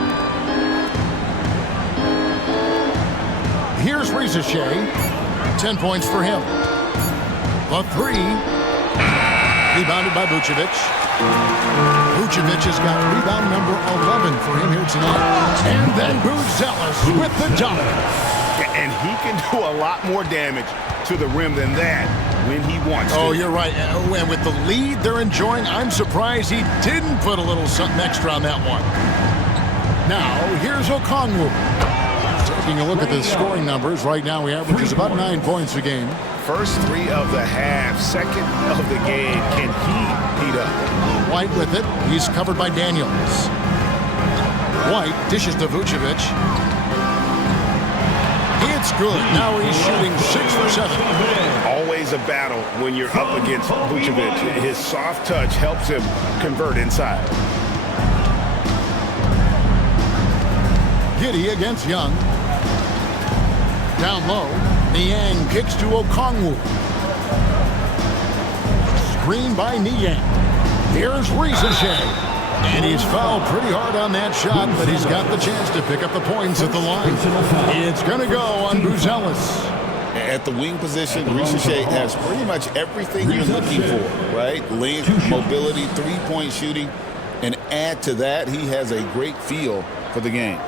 Here's Rizichet. 10 points for him. The 3. Rebounded by Vucevic. Vucevic has got rebound number 11 for him here tonight. And then Buzelis with the dunk. And he can do a lot more damage to the rim than that when he wants to. Oh, you're right. And with the lead they're enjoying, I'm surprised he didn't put a little something extra on that one. Now, here's Okongwu. Taking a look at the scoring numbers. Right now, he averages about 9 points a game. First 3 of the half, second of the game. Can he heat up? White with it. He's covered by Daniels. White dishes to Vucevic. It's good. Now he's shooting 6 for 7. Always a battle when you're up against Vucevic. His soft touch helps him convert inside. Giddey against Young. Down low. Niang kicks to Okongwu. Screen by Niang. Here's Rizichet. And he's fouled pretty hard on that shot, but he's got the chance to pick up the points at the line. It's going to go on Buzelis. At the wing position, Rizichet has pretty much everything you're looking for, right? Length, mobility, three-point shooting. And add to that, he has a great feel for the game.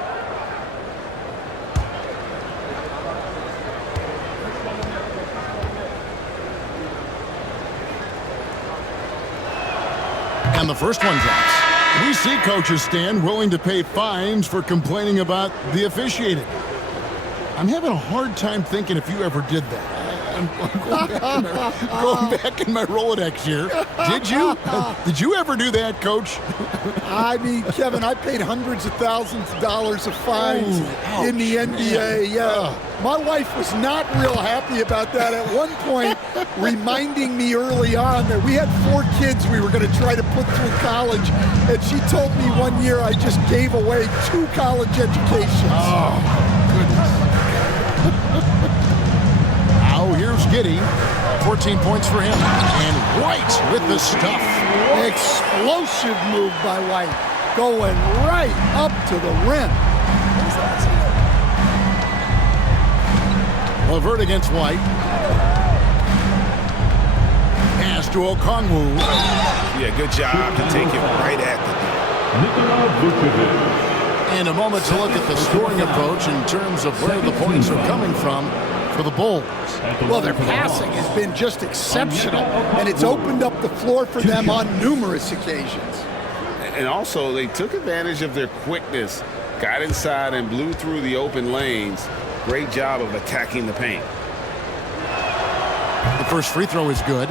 And the first one drops. We see coaches stand willing to pay fines for complaining about the officiating. I'm having a hard time thinking if you ever did that. I'm going back in my Rolodex here. Did you? Did you ever do that, Coach? I mean, Kevin, I paid hundreds of thousands of dollars of fines in the NBA. Yeah. My wife was not real happy about that at one point, reminding me early on that we had 4 kids we were going to try to put through college, and she told me one year I just gave away 2 college educations. Oh, goodness. Now here's Giddey. 14 points for him. And White with the stuff. Explosive move by White. Going right up to the rim. LeVert against White. Pass to Okongwu. Yeah, good job to take it right at the In a moment to look at the scoring approach in terms of where the points are coming from for the Bulls. Well, their passing has been just exceptional, and it's opened up the floor for them on numerous occasions. And also, they took advantage of their quickness, got inside and blew through the open lanes. Great job of attacking the paint. The first free throw is good.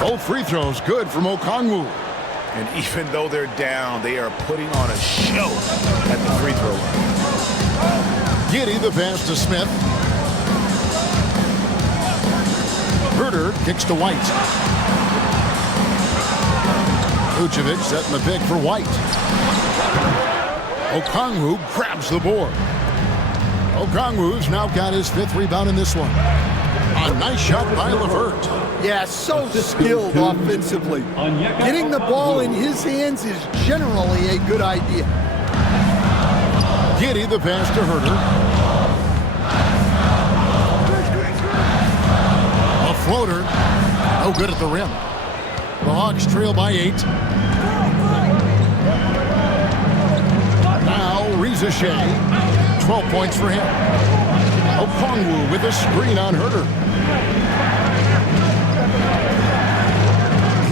Both free throws good from Okongwu. And even though they're down, they are putting on a show at the free throw line. Giddey the pass to Smith. Herter kicks to White. Vucevic setting the pick for White. Okongwu grabs the board. Okongwu's now got his 5th rebound in this one. A nice shot by LeVert. Yeah, so skilled offensively. Getting the ball in his hands is generally a good idea. Giddey the pass to Herter. A floater. No good at the rim. The Hawks trail by 8. Now Rizichet. 12 points for him. Okongwu with a screen on Herter.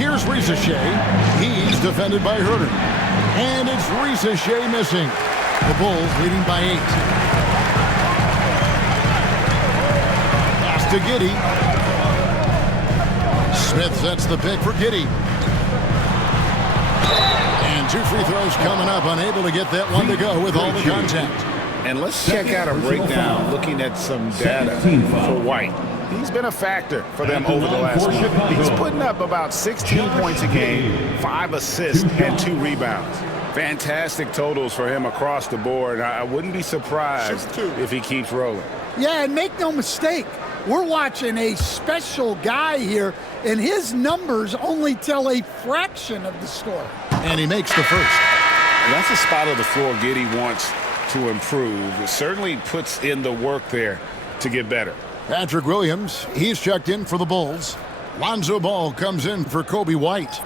Here's Ricochet. He's defended by Herter. And it's Ricochet missing. The Bulls leading by 8. Pass to Giddey. Smith sets the pick for Giddey. And 2 free throws coming up. Unable to get that one to go with all the contact. And let's check out a breakdown looking at some data for White. He's been a factor for them over the last week. He's putting up about 16 points a game, 5 assists, and 2 rebounds. Fantastic totals for him across the board. I wouldn't be surprised if he keeps rolling. Yeah, and make no mistake, we're watching a special guy here, and his numbers only tell a fraction of the story. And he makes the first. And that's a spot of the floor Giddey wants to improve. It certainly puts in the work there to get better. Patrick Williams, he's checked in for the Bulls. Lonzo Ball comes in for Kobe White.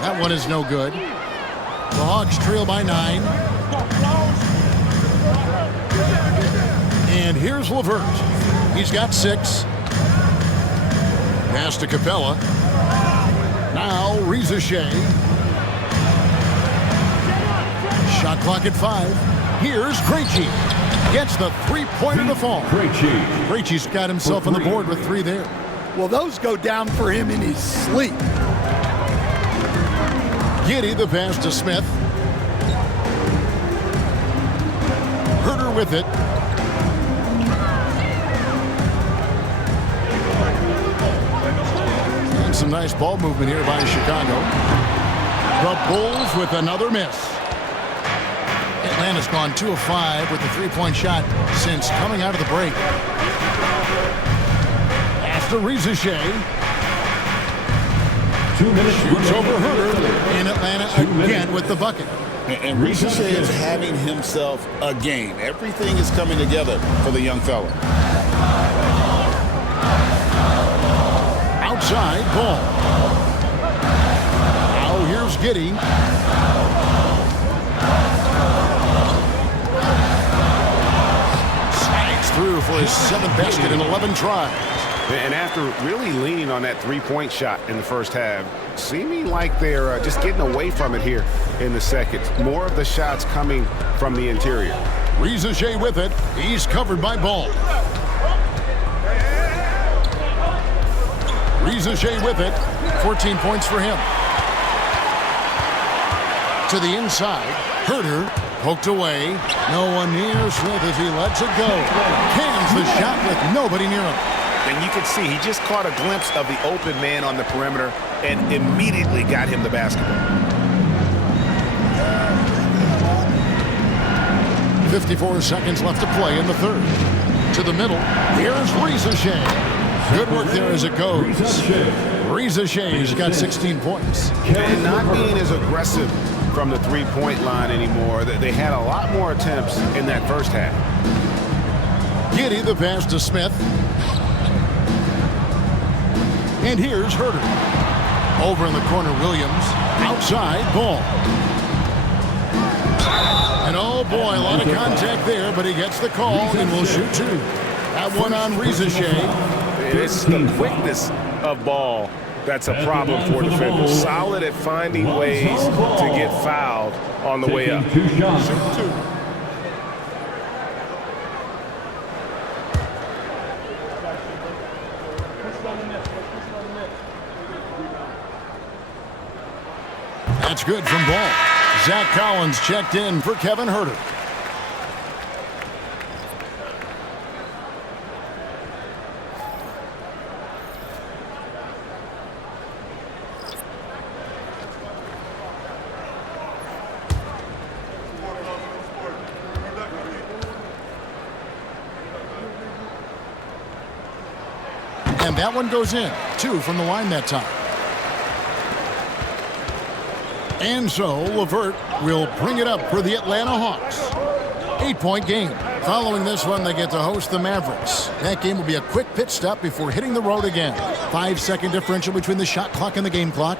That one is no good. The Hawks trail by 9. And here's LeVert. He's got 6. Pass to Capella. Now Ricochet. Shot clock at 5. Here's Krejci. Gets the three-pointer to fall. Krejci's got himself on the board with 3 there. Well, those go down for him in his sleep. Giddey the pass to Smith. Herter with it. And some nice ball movement here by Chicago. The Bulls with another miss. Atlanta's gone 2 of 5 with the 3-point shot since coming out of the break. Pass to Ricochet. 2 minutes. Shoots over Herter in Atlanta again with the bucket. And Ricochet is having himself a game. Everything is coming together for the young fella. Outside ball. Now here's Giddey. Slides through for his 7th basket in 11 tries. And after really leaning on that 3-point shot in the first half, seeming like they're just getting away from it here in the second. More of the shots coming from the interior. Ricochet with it. He's covered by Ball. Ricochet with it. 14 points for him. To the inside. Herter poked away. No one near Smith as he lets it go. Cans the shot with nobody near him. And you can see he just caught a glimpse of the open man on the perimeter and immediately got him the basketball. 54 seconds left to play in the third. To the middle. Here's Ricochet. Good work there as it goes. Ricochet's got 16 points. And not being as aggressive from the 3-point line anymore. They had a lot more attempts in that first half. Giddey the pass to Smith. And here's Herter. Over in the corner, Williams. Outside, Ball. And oh boy, a lot of contact there, but he gets the call and will shoot 2. That one on Ricochet. It's the quickness of Ball that's a problem for defenders. Solid at finding ways to get fouled on the way up. Shoot 2. That's good from Ball. Zach Collins checked in for Kevin Herter. And that one goes in. 2 from the line that time. And so LeVert will bring it up for the Atlanta Hawks. 8-point game. Following this one, they get to host the Mavericks. That game will be a quick pit stop before hitting the road again. 5-second differential between the shot clock and the game clock.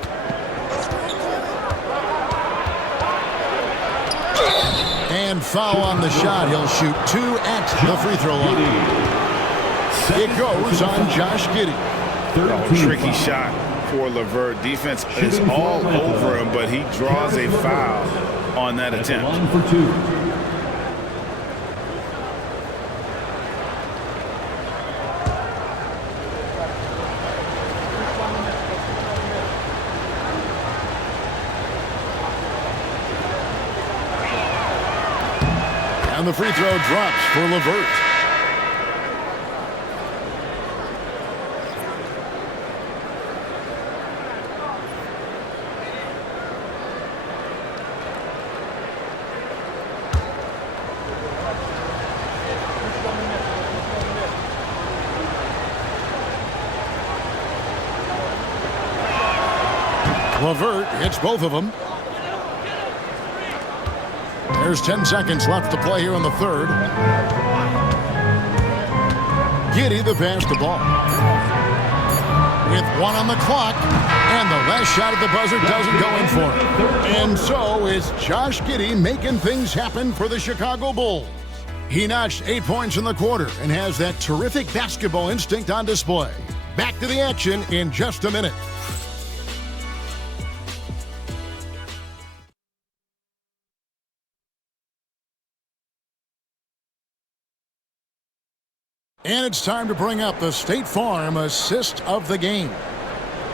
And foul on the shot. He'll shoot 2 at the free throw line. It goes on Josh Giddey. Tricky shot for LeVert. Defense is all over him, but he draws a foul on that attempt. 1 for 2. And the free throw drops for LeVert. LeVert hits both of them. There's 10 seconds left to play here in the third. Giddey the pass the ball. With 1 on the clock, and the last shot at the buzzer doesn't go in for him. And so is Josh Giddey making things happen for the Chicago Bulls. He notched 8 points in the quarter and has that terrific basketball instinct on display. Back to the action in just a minute. And it's time to bring up the State Farm assist of the game.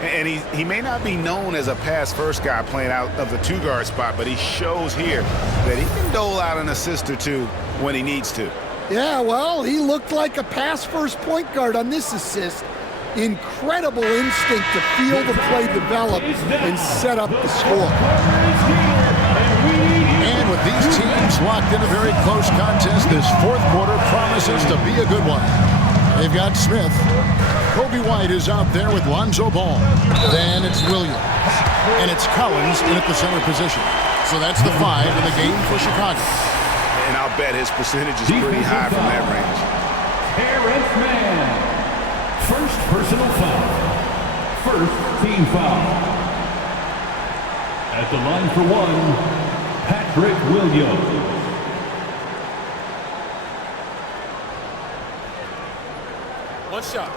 And he may not be known as a pass-first guy playing out of the 2-guard spot, but he shows here that he can dole out an assist or 2 when he needs to. Yeah, well, he looked like a pass-first point guard on this assist. Incredible instinct to feel the play develop and set up the score. And with these teams locked in a very close contest, this fourth quarter promises to be a good one. They've got Smith. Kobe White is out there with Lonzo Ball. Then it's Williams. And it's Collins in at the center position. So that's the 5 in the game for Chicago. And I'll bet his percentage is pretty high from that range. Terrence Mann. First personal foul. First team foul. At the line for 1, Patrick Williams. One shot.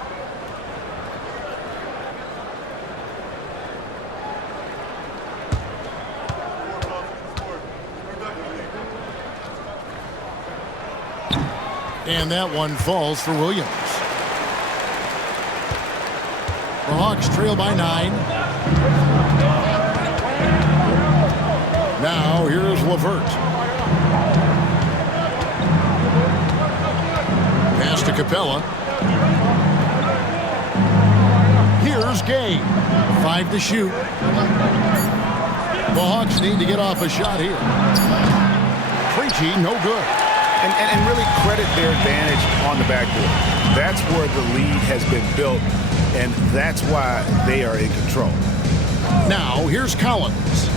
And that one falls for Williams. The Hawks trail by 9. Now here's LeVert. Pass to Capella. Here's Gay. 5 to shoot. The Hawks need to get off a shot here. Preachy, no good. And really credit their advantage on the backboard. That's where the lead has been built, and that's why they are in control. Now here's Collins.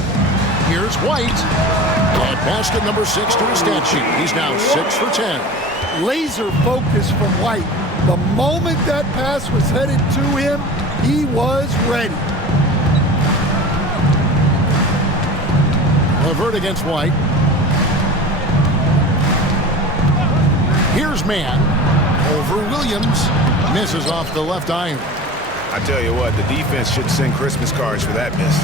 Here's White. And basket number 6 to his stat sheet. He's now 6 for 10. Laser focus from White. The moment that pass was headed to him, he was ready. LeVert against White. Here's Mann. Over Williams. Misses off the left iron. I tell you what, the defense should send Christmas cards for that miss.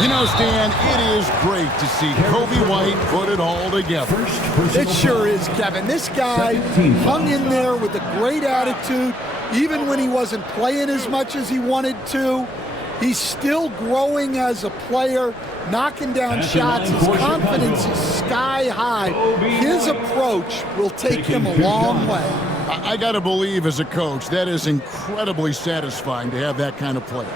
You know, Stan, it is great to see Kobe White put it all together. It sure is, Kevin. This guy hung in there with a great attitude, even when he wasn't playing as much as he wanted to. He's still growing as a player, knocking down shots. His confidence is sky high. His approach will take him a long way. I got to believe, as a coach, that is incredibly satisfying to have that kind of play.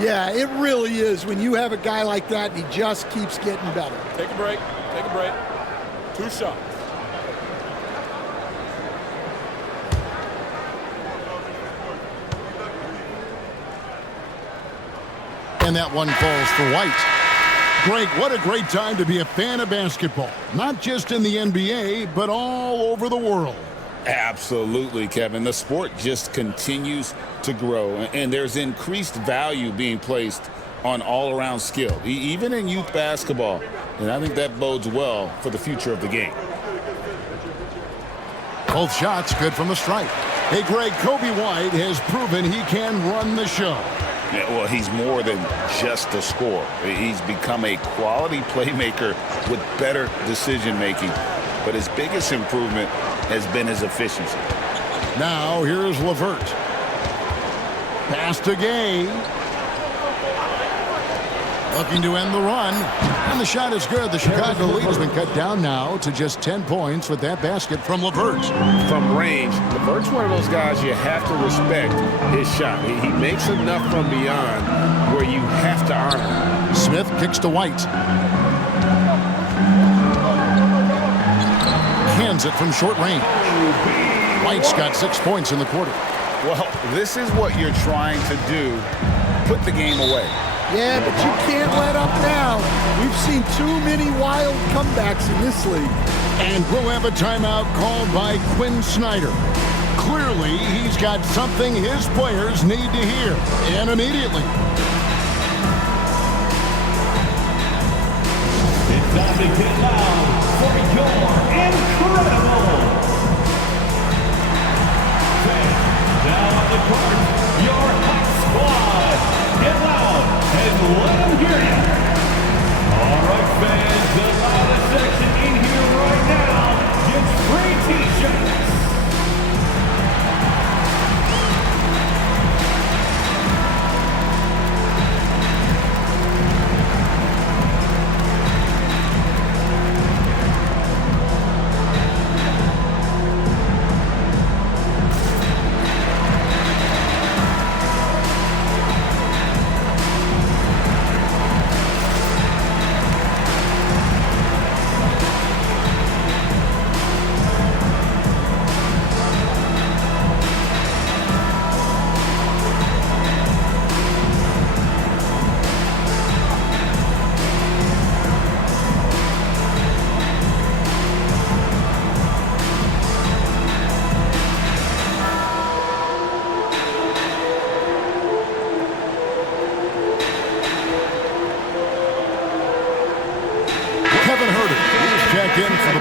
Yeah, it really is when you have a guy like that and he just keeps getting better. Take a break. Take a break. 2 shots. And that one falls for White. Greg, what a great time to be a fan of basketball. Not just in the NBA, but all over the world. Absolutely, Kevin. The sport just continues to grow, and there's increased value being placed on all-around skill, even in youth basketball. And I think that bodes well for the future of the game. Both shots good from the stripe. Hey, Greg, Kobe White has proven he can run the show. Yeah, well, he's more than just a scorer. He's become a quality playmaker with better decision-making. But his biggest improvement has been his efficiency. Now, here's LeVert. Pass to Gay. Looking to end the run. And the shot is good. The Chicago lead has been cut down now to just 10 points with that basket from LeVert. From range, LeVert's one of those guys you have to respect his shot. He makes enough from beyond where you have to honor him. Smith kicks to White. Hands it from short range. White's got 6 points in the quarter. Well, this is what you're trying to do. Put the game away. Yeah, but you can't let up now. We've seen too many wild comebacks in this league. And we'll have a timeout called by Quinn Snyder. Clearly, he's got something his players need to hear, and immediately. It's time to get loud for your incredible fans. Now on the court, your hot squad. Get loud and let them hear you. All right, fans, the loudest section in here right now gets free T-shirts.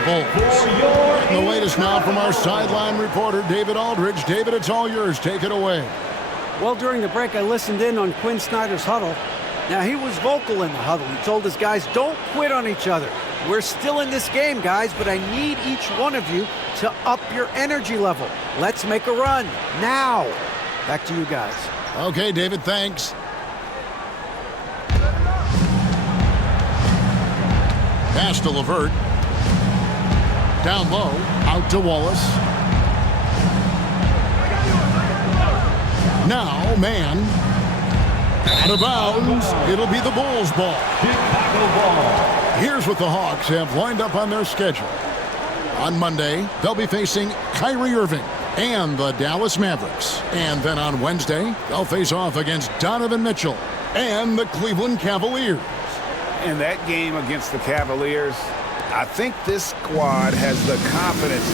And the latest now from our sideline reporter, David Aldridge. David, it's all yours. Take it away. Well, during the break, I listened in on Quinn Snyder's huddle. Now, he was vocal in the huddle. He told his guys, don't quit on each other. We're still in this game, guys, but I need each one of you to up your energy level. Let's make a run now. Back to you guys. Okay, David, thanks. Pass to LeVert. Down low, out to Wallace. Now, man. Out of bounds. It'll be the Bulls' ball. Chicago ball. Here's what the Hawks have lined up on their schedule. On Monday, they'll be facing Kyrie Irving and the Dallas Mavericks. And then on Wednesday, they'll face off against Donovan Mitchell and the Cleveland Cavaliers. In that game against the Cavaliers, I think this squad has the confidence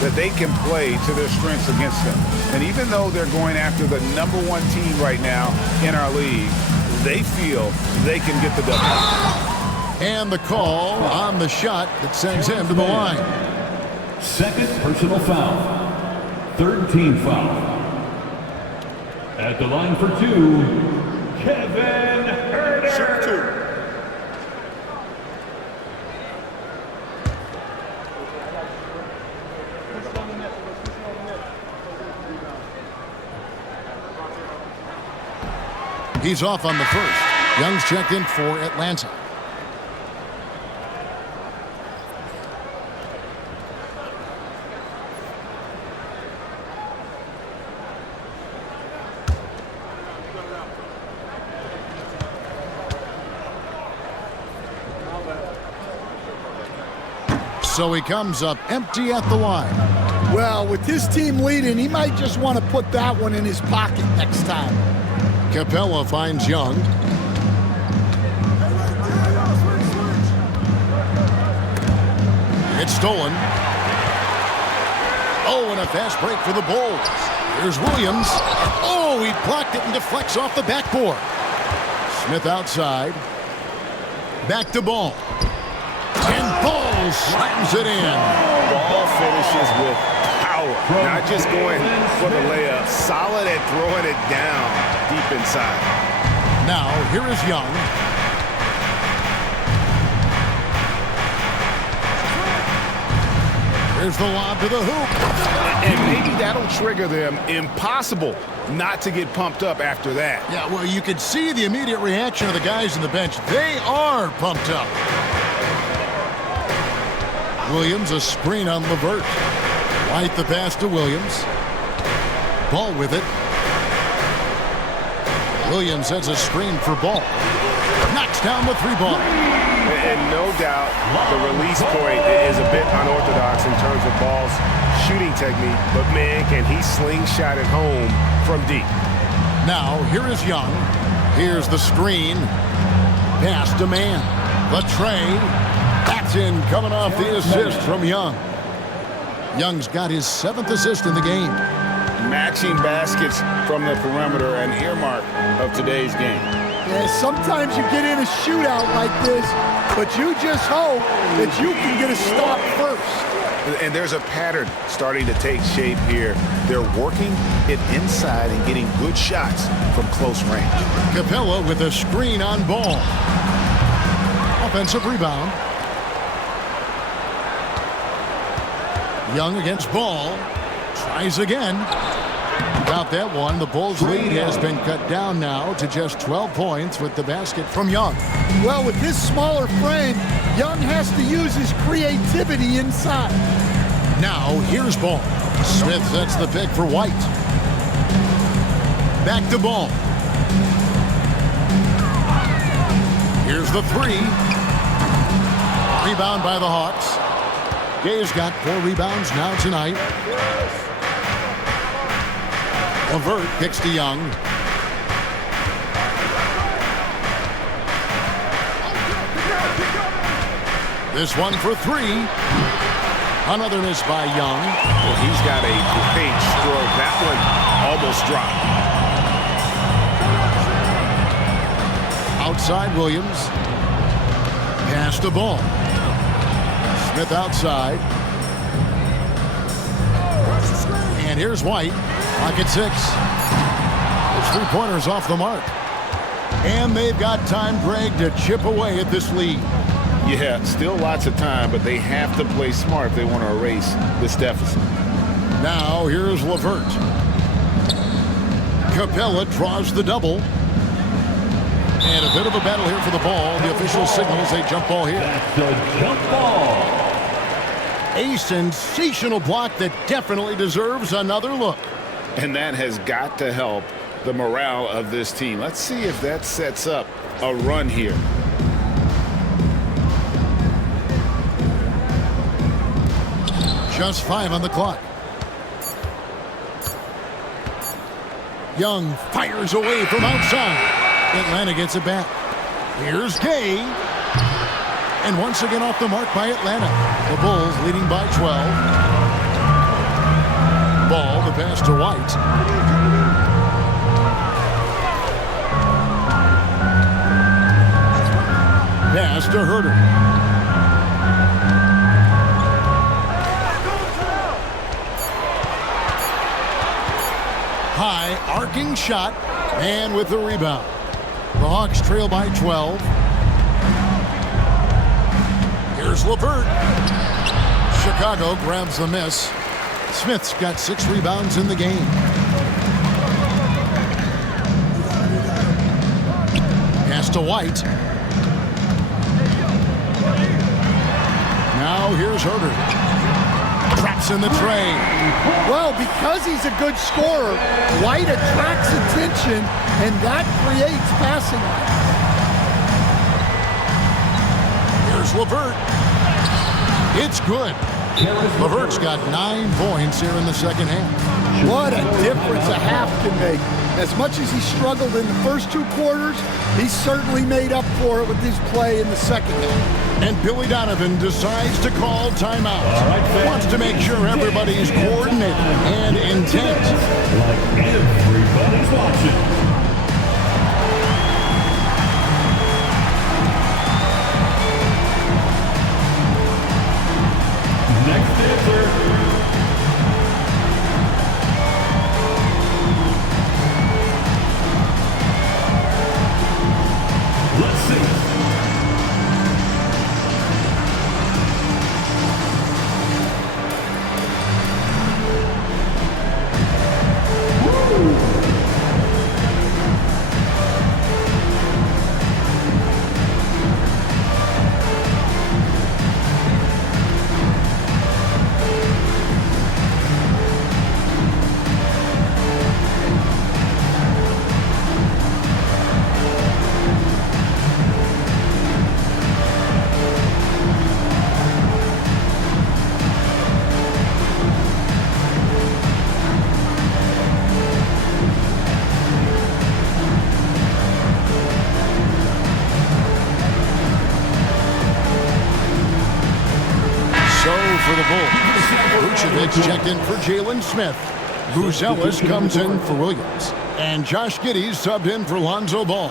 that they can play to their strengths against them. And even though they're going after the #1 team right now in our league, they feel they can get the W. And the call on the shot that sends him to the line. Second personal foul. Third team foul. At the line for two, Kevin Herter. He's off on the first. Young's checked in for Atlanta. So he comes up empty at the line. Well, with his team leading, he might just want to put that one in his pocket next time. Capella finds Young. It's stolen. Oh, and a fast break for the Bulls. Here's Williams. Oh, he blocked it and deflects off the backboard. Smith outside. Back to Ball. And Ball slams it in. Ball finishes with power. Not just going for the layup. Solid at throwing it down deep inside. Now, here is Young. Here's the lob to the hoop. And maybe that'll trigger them. Impossible not to get pumped up after that. Yeah, well, you could see the immediate reaction of the guys on the bench. They are pumped up. Williams, a screen on LeVert. White the pass to Williams. Ball with it. Williams has a screen for Ball. Knocks down the three ball. And no doubt the release point is a bit unorthodox in terms of Ball's shooting technique. But, man, can he slingshot it home from deep. Now, here is Young. Here's the screen. Pass to Man. The tray. That's in, coming off the assist from Young. Young's got his 7th assist in the game. Matching baskets from the perimeter, an earmark of today's game. Yeah, sometimes you get in a shootout like this, but you just hope that you can get a stop first. And there's a pattern starting to take shape here. They're working it inside and getting good shots from close range. Capella with a screen on Ball. Offensive rebound. Young against Ball. Tries again. Without that one, the Bulls' lead has been cut down now to just 12 points with the basket from Young. Well, with this smaller frame, Young has to use his creativity inside. Now, here's Ball. Smith sets the pick for White. Back to Ball. Here's the three. Rebound by the Hawks. Gay's got 4 rebounds now tonight. LeVert kicks to Young. This one for 3. Another miss by Young. Well, he's got a great stroke. That one almost dropped. Outside Williams. Pass to Ball. Smith outside. And here's White. Pocket 6. It's 3-pointers off the mark. And they've got time, Greg, to chip away at this lead. Yeah, still lots of time, but they have to play smart if they want to erase this deficit. Now here's LeVert. Capella draws the double. And a bit of a battle here for the ball. The official signals a jump ball here. That's a jump ball. A sensational block that definitely deserves another look. And that has got to help the morale of this team. Let's see if that sets up a run here. Just 5 on the clock. Young fires away from outside. Atlanta gets it back. Here's Gay. And once again off the mark by Atlanta. The Bulls leading by 12. Ball, the pass to White. Pass to Herter. High arcing shot, and with the rebound. The Hawks trail by 12. Here's LeVert. Chicago grabs the miss. Smith's got 6 rebounds in the game. Pass to White. Now here's Herter. Traps in the tray. Well, because he's a good scorer, White attracts attention, and that creates passing lanes. Here's LeVert. It's good. LeVert's got 9 points here in the second half. What a difference a half can make. As much as he struggled in the first 2 quarters, he certainly made up for it with his play in the second half. And Billy Donovan decides to call timeout. Wants to make sure everybody's coordinated and intent. Like everybody's watching. last answer. Let's see. For the Bulls, Vucevic checked in for Jalen Smith. Buzelis comes in for Williams. And Josh Giddey subbed in for Lonzo Ball.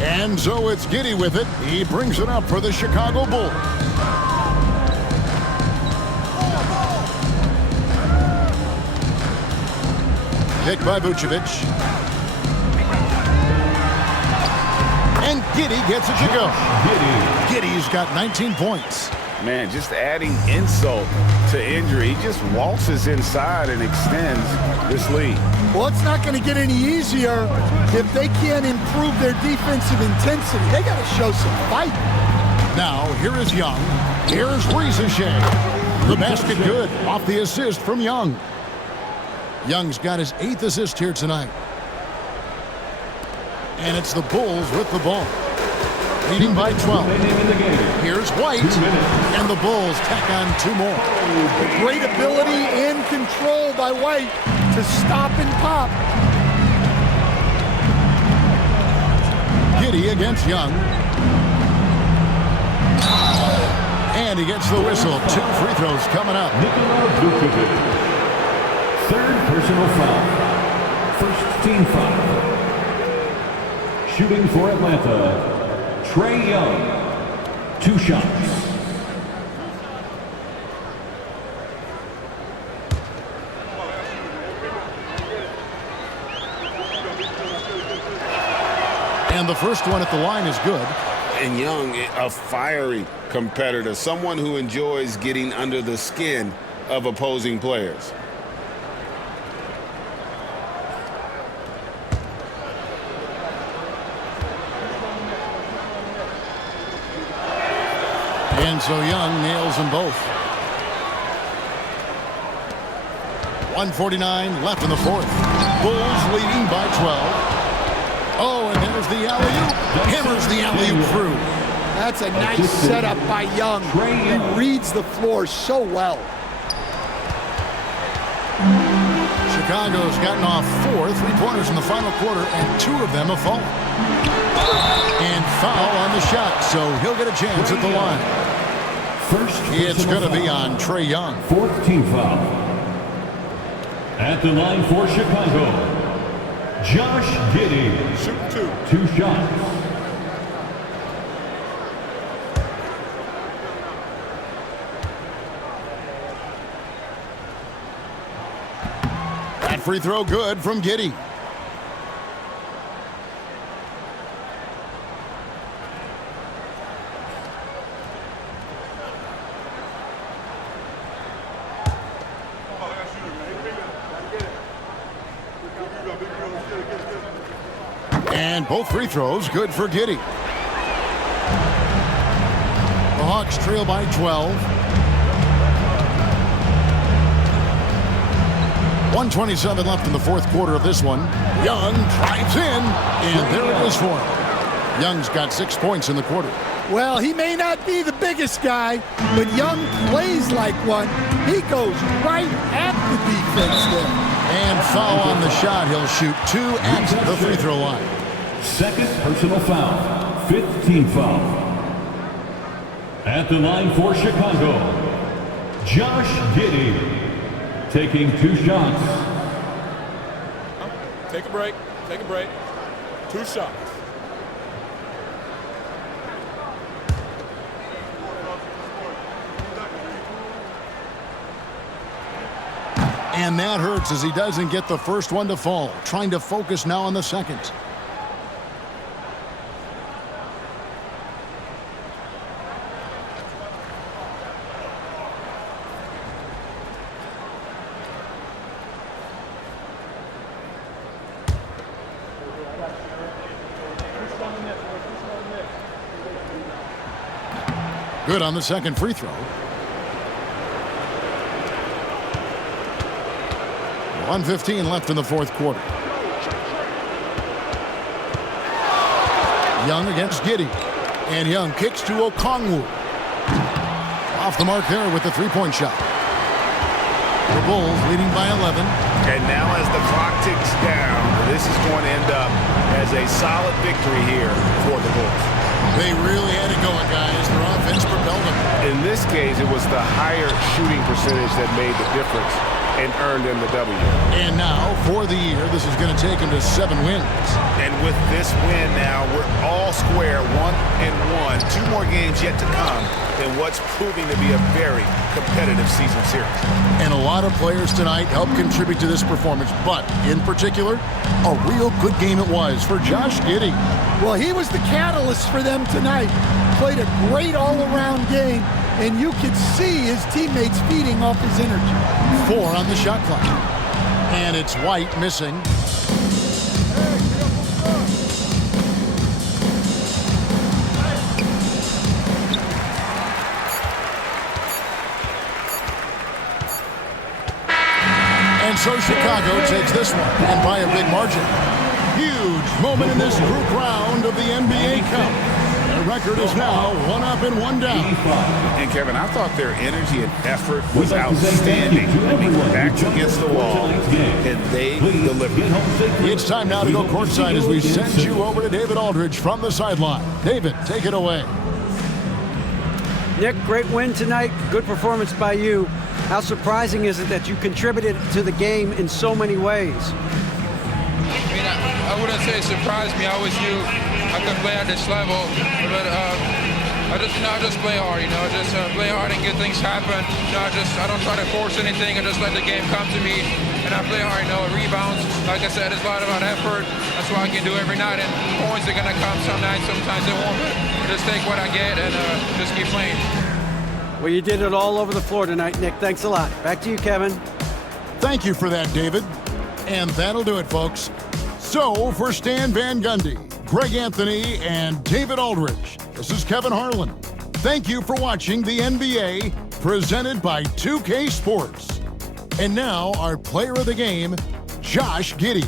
And so it's Giddey with it. He brings it up for the Chicago Bulls. Pick by Vucevic. And Giddey gets it to go. Giddey's got 19 points. Man, just adding insult to injury. He just waltzes inside and extends this lead. Well, it's not going to get any easier if they can't improve their defensive intensity. They got to show some fight. Now, here is Young. Here's Rizachet. The basket good off the assist from Young. Young's got his 8th assist here tonight. And it's the Bulls with the ball. Leading by 12. Here's White. And the Bulls tack on 2 more. Great ability and control by White to stop and pop. Giddey against Young. And he gets the whistle. 2 free throws coming up. Third personal foul. First team foul. Shooting for Atlanta, Trae Young. 2 shots. And the first one at the line is good. And Young, a fiery competitor, someone who enjoys getting under the skin of opposing players. And so Young nails them both. 1:49 left in the 4th. Bulls leading by 12. Oh, and there's the alley-oop. Hammers the alley-oop through. That's a nice setup by Young. He reads the floor so well. Chicago's gotten off 4 3-pointers in the final quarter, and 2 of them have fallen. And foul on the shot, so he'll get a chance at the line. It's going to be on Trae Young. 4th team foul. At the line for Chicago, Josh Giddey. Shoot 2 shots. That free throw good from Giddey. And both free throws good for Giddey. The Hawks trail by 12. 1:27 left in the 4th quarter of this one. Young drives in, and there it is for him. Young's got 6 points in the quarter. Well, he may not be the biggest guy, but Young plays like one. He goes right at the defense there. And foul on the shot. He'll shoot 2 at the free throw line. 2nd personal foul. 5th team foul. At the line for Chicago, Josh Giddey, taking 2 shots. Take a break. Take a break. 2 shots. And that hurts as he doesn't get the first one to fall. Trying to focus now on the second. Good on the second free throw. 1:15 left in the fourth quarter. Young against Giddey. And Young kicks to Okongwu. Off the mark there with the three-point shot. The Bulls leading by 11. And now as the clock ticks down, this is going to end up as a solid victory here for the Bulls. They really had it going, guys. Their offense propelled them. In this case, it was the higher shooting percentage that made the difference and earned them the W. And now, for the year, this is going to take them to 7 wins. And with this win now, we're all square, 1-1. 2 more games yet to come in what's proving to be a very competitive season series. And a lot of players tonight helped contribute to this performance, but in particular, a real good game it was for Josh Giddey. Well, he was the catalyst for them tonight. Played a great all-around game, and you could see his teammates feeding off his energy. 4 on the shot clock. And it's White missing. And so Chicago takes this one, and by a big margin. Huge moment in this group round of the NBA Cup. Their record is now 1 up and 1 down. And Kevin, I thought their energy and effort was outstanding. I mean, backs against the wall, and they delivered. It's time now to go courtside as we send you over to David Aldridge from the sideline. David, take it away. Nick, great win tonight. Good performance by you. How surprising is it that you contributed to the game in so many ways? I mean, I wouldn't say it surprised me. I always knew I could play at this level, but I just play hard. Just play hard and get things happen. I don't try to force anything. I just let the game come to me, and I play hard. Rebounds. Like I said, it's a lot about effort. That's what I can do every night. And points are gonna come some nights. Sometimes they won't. But just take what I get and just keep playing. Well, you did it all over the floor tonight, Nick. Thanks a lot. Back to you, Kevin. Thank you for that, David. And that'll do it, folks. So, for Stan Van Gundy, Greg Anthony, and David Aldridge, this is Kevin Harlan. Thank you for watching the NBA, presented by 2K Sports. And now, our player of the game, Josh Giddey.